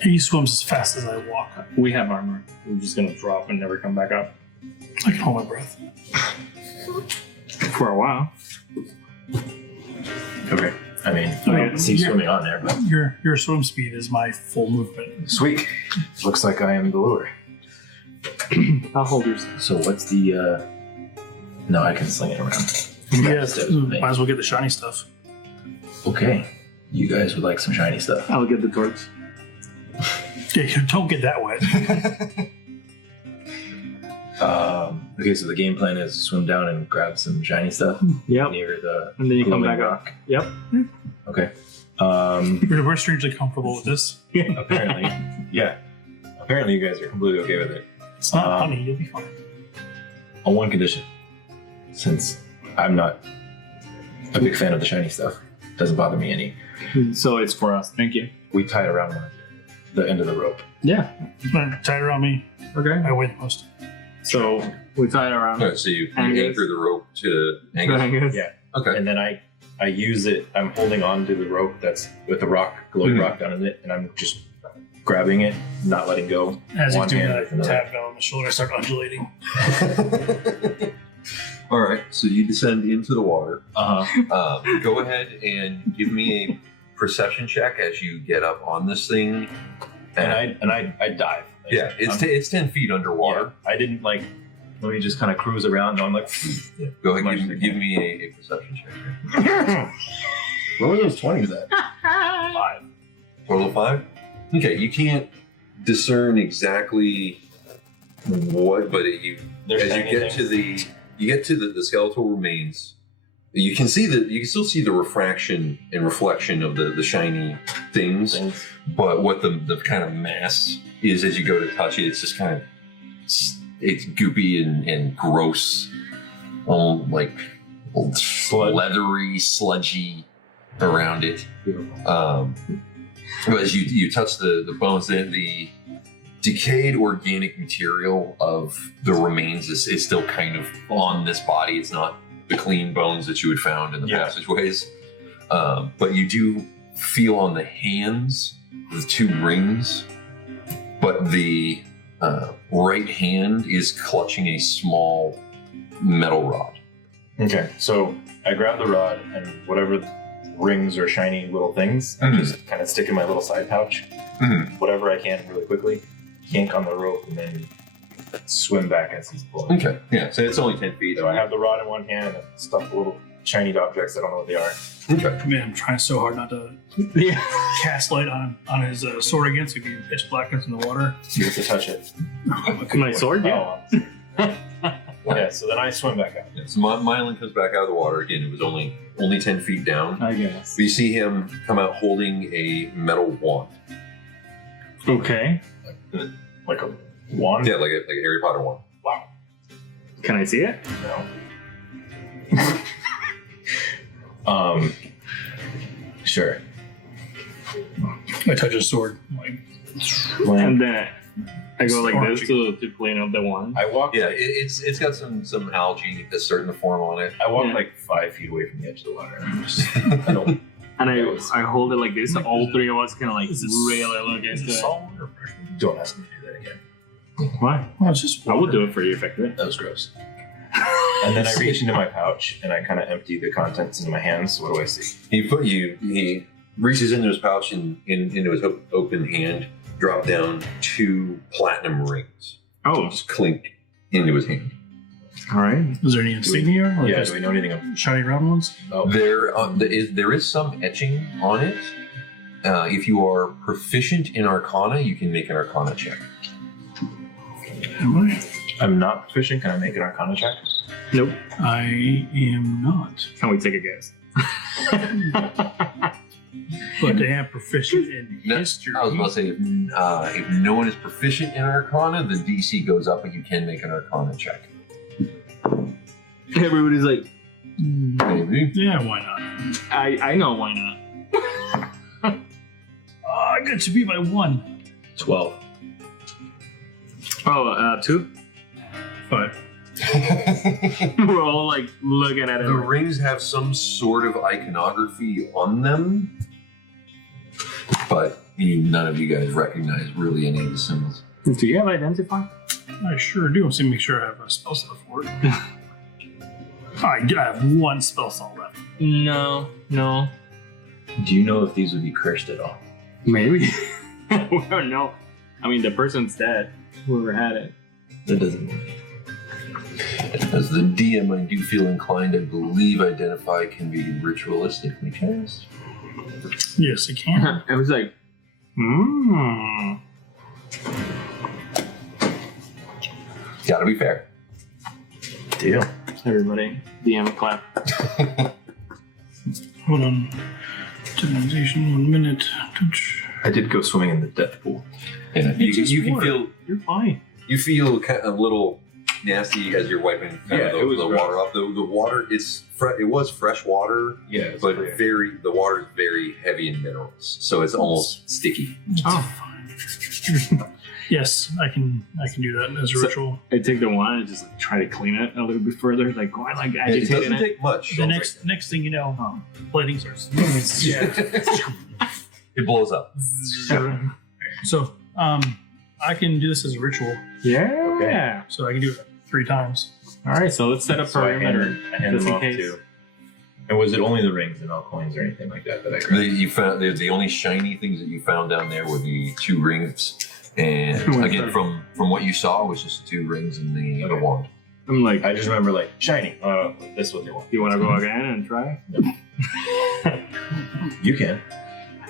He swims as fast as I walk. We have armor. We're just gonna drop and never come back up I can hold my breath. for a while. Okay. I mean, I Okay, don't see yeah. swimming on there, but Your swim speed is my full movement. sweet. Looks like I am the lure. I'll hold yours. So what's the? No, I can sling it around. Yes, That's might as well get the shiny stuff. Okay. You guys would like some shiny stuff. I'll get the torch. Yeah, don't get that wet. Okay, so the game plan is swim down and grab some shiny stuff Yep. near the And then you come glowing back up. rock. Yep. Okay. We're strangely comfortable with this. Apparently, yeah. Apparently, you guys are completely okay with it. It's not honey, you'll be fine. On one condition, since I'm not a big fan of the shiny stuff, doesn't bother me any. So it's for us. Thank you. We tie it around the end of the rope. Yeah. Tie it around me. Okay. I weigh the most. So we tie it around. All right, so you Angus. anchor the rope to Angus. Angus. Yeah. Okay. And then I use it. I'm holding on to the rope that's with the rock, glowing Mhm. rock down in it, and I'm just grabbing it, not letting go. As you One do hand that, with another. tap down on the shoulder, I start undulating. All right, so you descend into the water. Uh-huh. Go ahead and give me a perception check as you get up on this thing. And I dive. Yeah, it's 10 feet underwater. Yeah, I didn't let me just kind of cruise around. And I'm like, Yeah. Go Much ahead, as I give can. me a perception check. where were those 20s at? 5. Total of 5? Okay, you can't discern exactly what, but as you get to the skeletal remains, you can still see the refraction and reflection of the shiny things. But what the kind of mass is as you go to touch it, it's just kind of it's goopy and gross, like leathery, sludgy around it. But as you touch the bones, then the decayed organic material of the remains is still kind of on this body. It's not the clean bones that you had found in the passageways, but you do feel on the hands the 2 rings, but the right hand is clutching a small metal rod. Okay, so I grab the rod and whatever rings or shiny little things, I just kind of stick in my little side pouch. Whatever I can really quickly, yank on the rope, and then swim back as he's pulling. Okay. Yeah. So it's only 10 feet. So I have the rod in one hand and stuff the little shiny objects. I don't know what they are. Okay. Man, I'm trying so hard not to cast light on his sword again, so he can pitch blackness in the water. You have to touch it. My sword? Yeah. Oh, yeah. So then I swim back out. Yeah, so Meilin comes back out of the water again. It was only 10 feet down. I guess. We see him come out holding a metal wand. Okay. Like a wand? Yeah, like a Harry Potter wand. Wow. Can I see it? No. Sure. I touch his sword. Like, And then I go like this to clean up the one. I walk. Yeah, it's got some algae that's starting to form on it. I walk like 5 feet away from the edge of the water. I don't. And I hold it like this, so all three of us can like really look into it. Salt or fresh? Don't ask me to do that again. Why? well, it's just I will do it for you if I could. That was gross. And then I reach into my pouch and I kind of empty the contents into my hands. What do I see? He reaches into his pouch and into his open hand, drop down 2 platinum rings. Oh, Just clink into his hand. all right. Is there any insignia? Or Yeah. just Do we know anything? Of, shiny round ones? oh, There is some etching on it. If you are proficient in Arcana, you can make an Arcana check. Am I? I'm not proficient. Can I make an Arcana check? Nope. I am not. Can we take a guess? But I am proficient in history. I was about to say, if no one is proficient in Arcana, the DC goes up, but you can make an Arcana check. Everybody's like, Maybe. Yeah, why not? I know why not. I get to beat by 1. 12. Oh, 2? 5. We're all like looking at it. The rings have some sort of iconography on them, but none of you guys recognize really any of the symbols. Do you have identify? I sure do. So make sure I have a spell slot for it. I have 1 spell slot left. No. Do you know if these would be cursed at all? Maybe. We don't know. I mean, the person's dead. Whoever had it. That doesn't. As the DM, I do feel inclined to believe identify can be ritualistically cast. Yes, it can. It was like, Gotta be fair. Deal. Everybody, DM clap. Hold on. Divinization, 1 minute. Touch. I did go swimming in the death pool. Yeah, It's just you can water. feel You're fine. you feel kind of a little nasty as you're wiping Yeah, the it was rough. water off. The water it was fresh water, Yeah, it's but clear. the water is very heavy in minerals, so it's almost sticky. Oh. Fine. Yes, I can do that as a So- ritual. I take the one and just like, try to clean it a little bit further. Like, why like It agitating doesn't it? take much. The next thing you know, plating starts. Yeah. It blows up. So, I can do this as a ritual. Yeah. So I can do it 3 times. All right, so let's set up So I perimeter. hand just them in off case. too. And was it only the rings and not coins or anything like that that I grabbed? You found the only shiny things that you found down there were the 2 rings, and again from what you saw was just 2 rings and the wand. I'm like, I just remember like shiny. This is what they want. you want to go again and try? You can.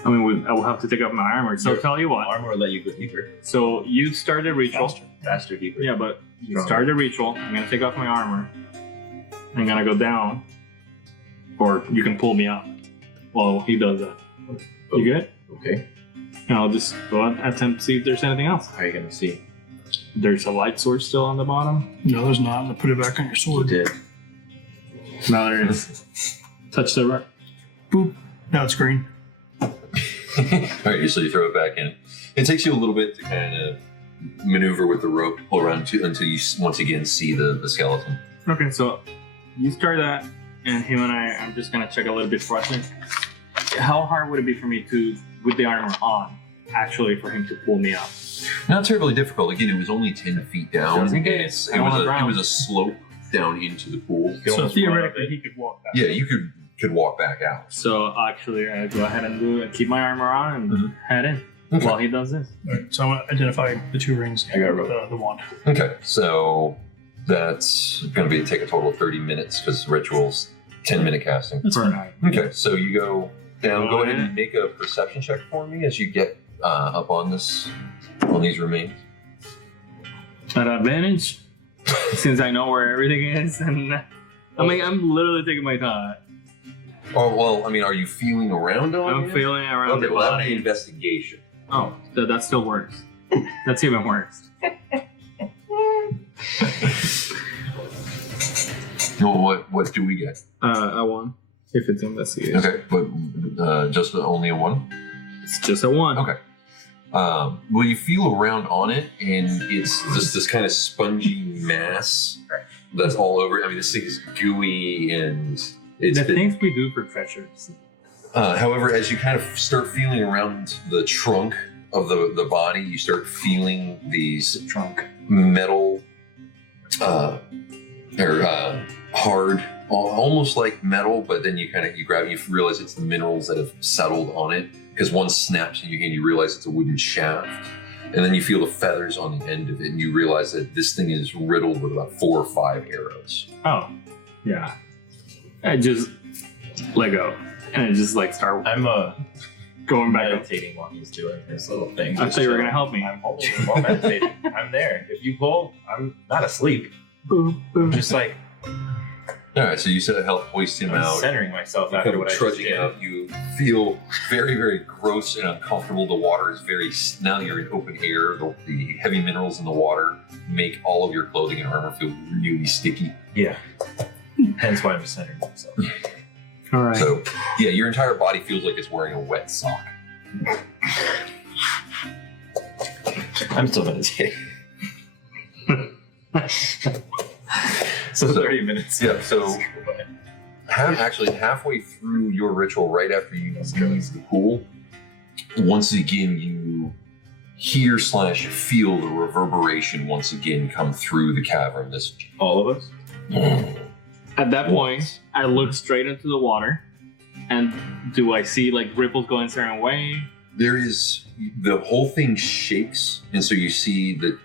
I mean, I will have to take off my armor. So Your tell you what. Armor will let you go deeper. So you start the ritual. Faster, deeper. Yeah, but you Stronger. start the ritual. I'm gonna take off my armor. I'm gonna go down, or you can pull me up while he does that. You good? Okay. And I'll just go and attempt to see if there's anything else. How are you gonna see? There's a light source still on the bottom. No, there's not. I'll put it back on your You sword. did. No, there is. Touch the rock. Boop. Now it's green. Alright, so you throw it back in. It takes you a little bit to kind of maneuver with the rope to pull around until you once again see the skeleton. Okay, so you start that, and him and I'm just gonna check a little bit faster. How hard would it be for me to, with the armor on, actually for him to pull me up? Not terribly difficult. Again, it was only 10 feet down. Just in and case. I it don't wanna was drown. a slope down into the pool. So theoretically, he could walk back. Yeah, you could walk back out. So actually, I go ahead and do it. Keep my armor on and Mhm. head in Okay. while he does this. All right, so I'm going to identify the 2 rings I got and the wand. Okay, so that's going to take a total of 30 minutes because rituals 10-minute casting. That's Per fine. night. Okay, so you go down. Go ahead Yeah. and make a perception check for me as you get up on these remains. At advantage, since I know where everything is, and I mean, I'm literally taking my time. Oh well, I mean, are you feeling around on I'm it? feeling around Okay, the well, that would be body. investigation. Oh, that still works. That's even worse. Well, what do we get? A 1 if it's investigation. Okay, but just only a 1. It's just a 1. Okay. Well, you feel around on it, and it's just this kind of spongy mass that's all over. I mean, this thing is gooey, and it's The been, things we do for treasures. however, as you kind of start feeling around the trunk of the body, you start feeling these Trunk. metal, hard, almost like metal, but then you grab, you realize it's the minerals that have settled on it. Because one snaps and you realize it's a wooden shaft, and then you feel the feathers on the end of it, and you realize that this thing is riddled with about 4 or 5 arrows. Oh, yeah. I just let go and I just like start I'm going back up. meditating while he's doing his little thing. I thought you were gonna help me. I'm holding him while meditating. I'm there. If you pull, I'm not asleep. Boom, I'm boom. just like All right, so you said it helped hoist him I'm out. centering myself You after come what I just trudging did. out. You feel very, very gross and uncomfortable. The water is now you're in open air. The heavy minerals in the water make all of your clothing and armor feel really sticky. Yeah. Hence why I'm centering myself. All right. So, yeah, your entire body feels like it's wearing a wet sock. I'm still meditating. So 30 minutes. Yeah, so actually halfway through your ritual, right after you leave the pool, once again you hear/feel the reverberation once again come through the cavern. This All of us? At that point, I look straight into the water, and do I see like ripples going a certain way? there is the whole thing shakes, and so you see the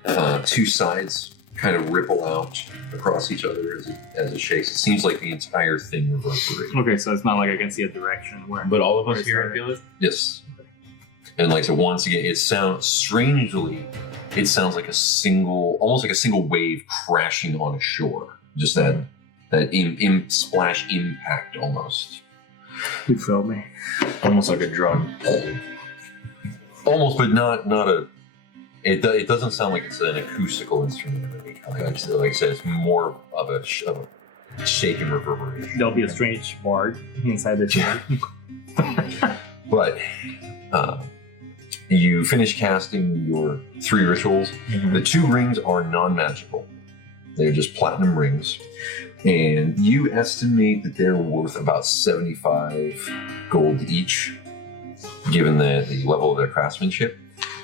2 sides kind of ripple out across each other as it shakes. It seems like the entire thing reverberates. Okay, so it's not like I can see a direction where. But all of Where us is here that? and feel it? Yes. And like I said, once again, it sounds strangely, it sounds like almost like a single wave crashing on a shore. Just that splash impact almost. You felt me. Almost like a drum. Almost, but not a. It doesn't sound like it's an acoustical instrument of any kind. Like I said, it's more of a shake and reverberation. There'll be a strange bard inside the chair. But you finish casting your 3 rituals. The 2 rings are non-magical. They're just platinum rings. And you estimate that they're worth about 75 gold each, given the level of their craftsmanship.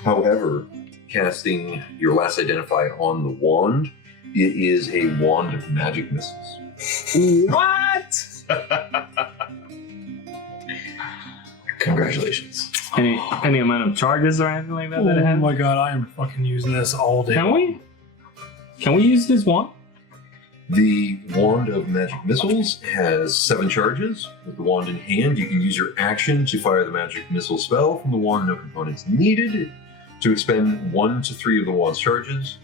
However, casting your last identified on the wand, it is a wand of magic missiles. What? Congratulations. Any amount of charges or anything like that? that it Oh has? my god, I am fucking using this all day. Can we? Can we use this one? The wand of magic missiles has 7 charges. With the wand in hand, you can use your action to fire the magic missile spell from the wand. No components needed. To expend 1 to 3 of the wand's charges.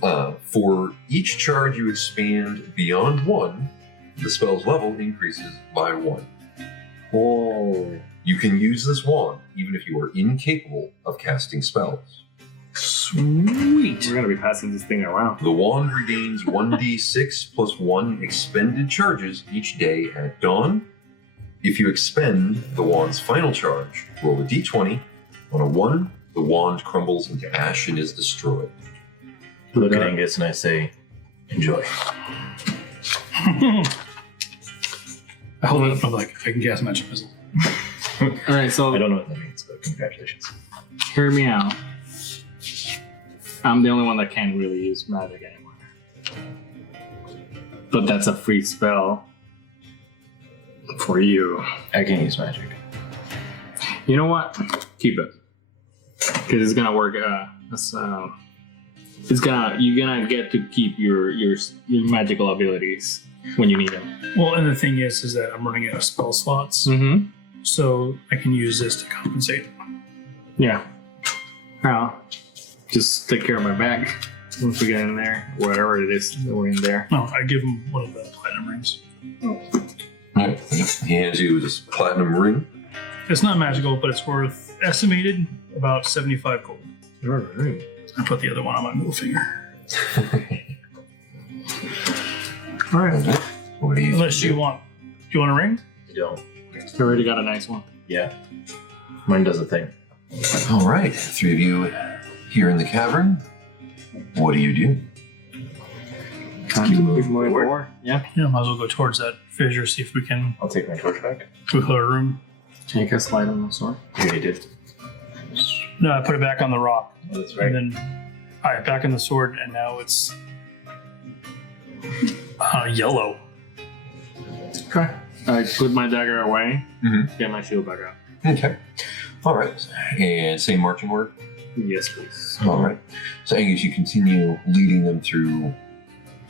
For each charge you expand beyond 1, the spell's level increases by 1. Oh. You can use this wand even if you are incapable of casting spells. Sweet. We're gonna be passing this thing around. The wand regains 1d6 plus 1 expended charges each day at dawn. If you expend the wand's final charge, roll a d20. On a 1, the wand crumbles into ash and is destroyed. Look at Angus and I say, enjoy. I hold it up. I'm like, I can cast magic missile. All right, so I don't know what that means, but congratulations. hear me out. I'm the only one that can't really use magic anymore. But that's a free spell for you. I can't use magic. You know what? Keep it. Because it's gonna work. You're gonna get to keep your magical abilities when you need them. Well, and the thing is that I'm running out of spell slots, Mm-hmm. so I can use this to compensate. Yeah. Well, just take care of my bag once we get in there. Whatever it is that we're in there. No, I give him one of the platinum rings. Yep. He hands you this platinum ring. It's not magical, but it's worth estimated about 75 gold. All right. I put the other one on my middle finger. All right. What do you Unless do? you want. Do you want a ring? You don't. We already got a nice one. Yeah. Mine does a thing. All right, three of you here in the cavern. What do you do? Time to move forward. Yeah. Yeah, might as well go towards that fissure, see if we can I'll take my torch back. clear a room. Can you cast light on the sword? You already did. No, I put it back on the rock. Oh, that's And then, alright, back on the sword, and now it's yellow. Okay. I put my dagger away. Mhm. Get my shield back out. Okay. All right, and same marching order. Yes, please. All right. So Angus, you continue leading them through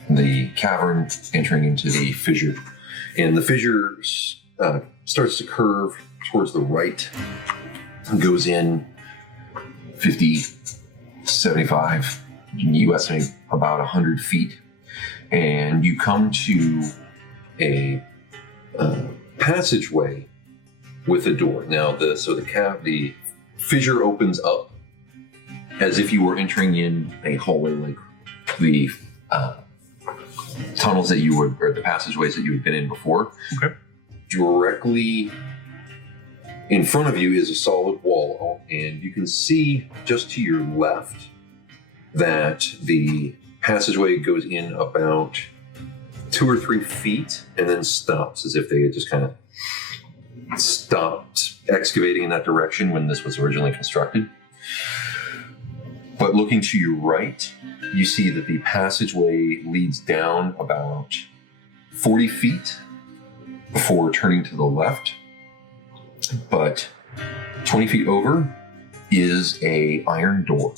the cavern, entering into the fissure, and the fissure starts to curve towards the right, goes in 50, 75, you estimate about 100 feet, and you come to a passageway with a door. Now, the fissure opens up as if you were entering in a hallway, like the tunnels that you were, or the passageways that you had been in before. Okay. Directly in front of you is a solid wall, and you can see just to your left that the passageway goes in about 2 or 3 feet and then stops, as if they had just kind of stopped excavating in that direction when this was originally constructed. But looking to your right, you see that the passageway leads down about 40 feet before turning to the left. But 20 feet over is a iron door.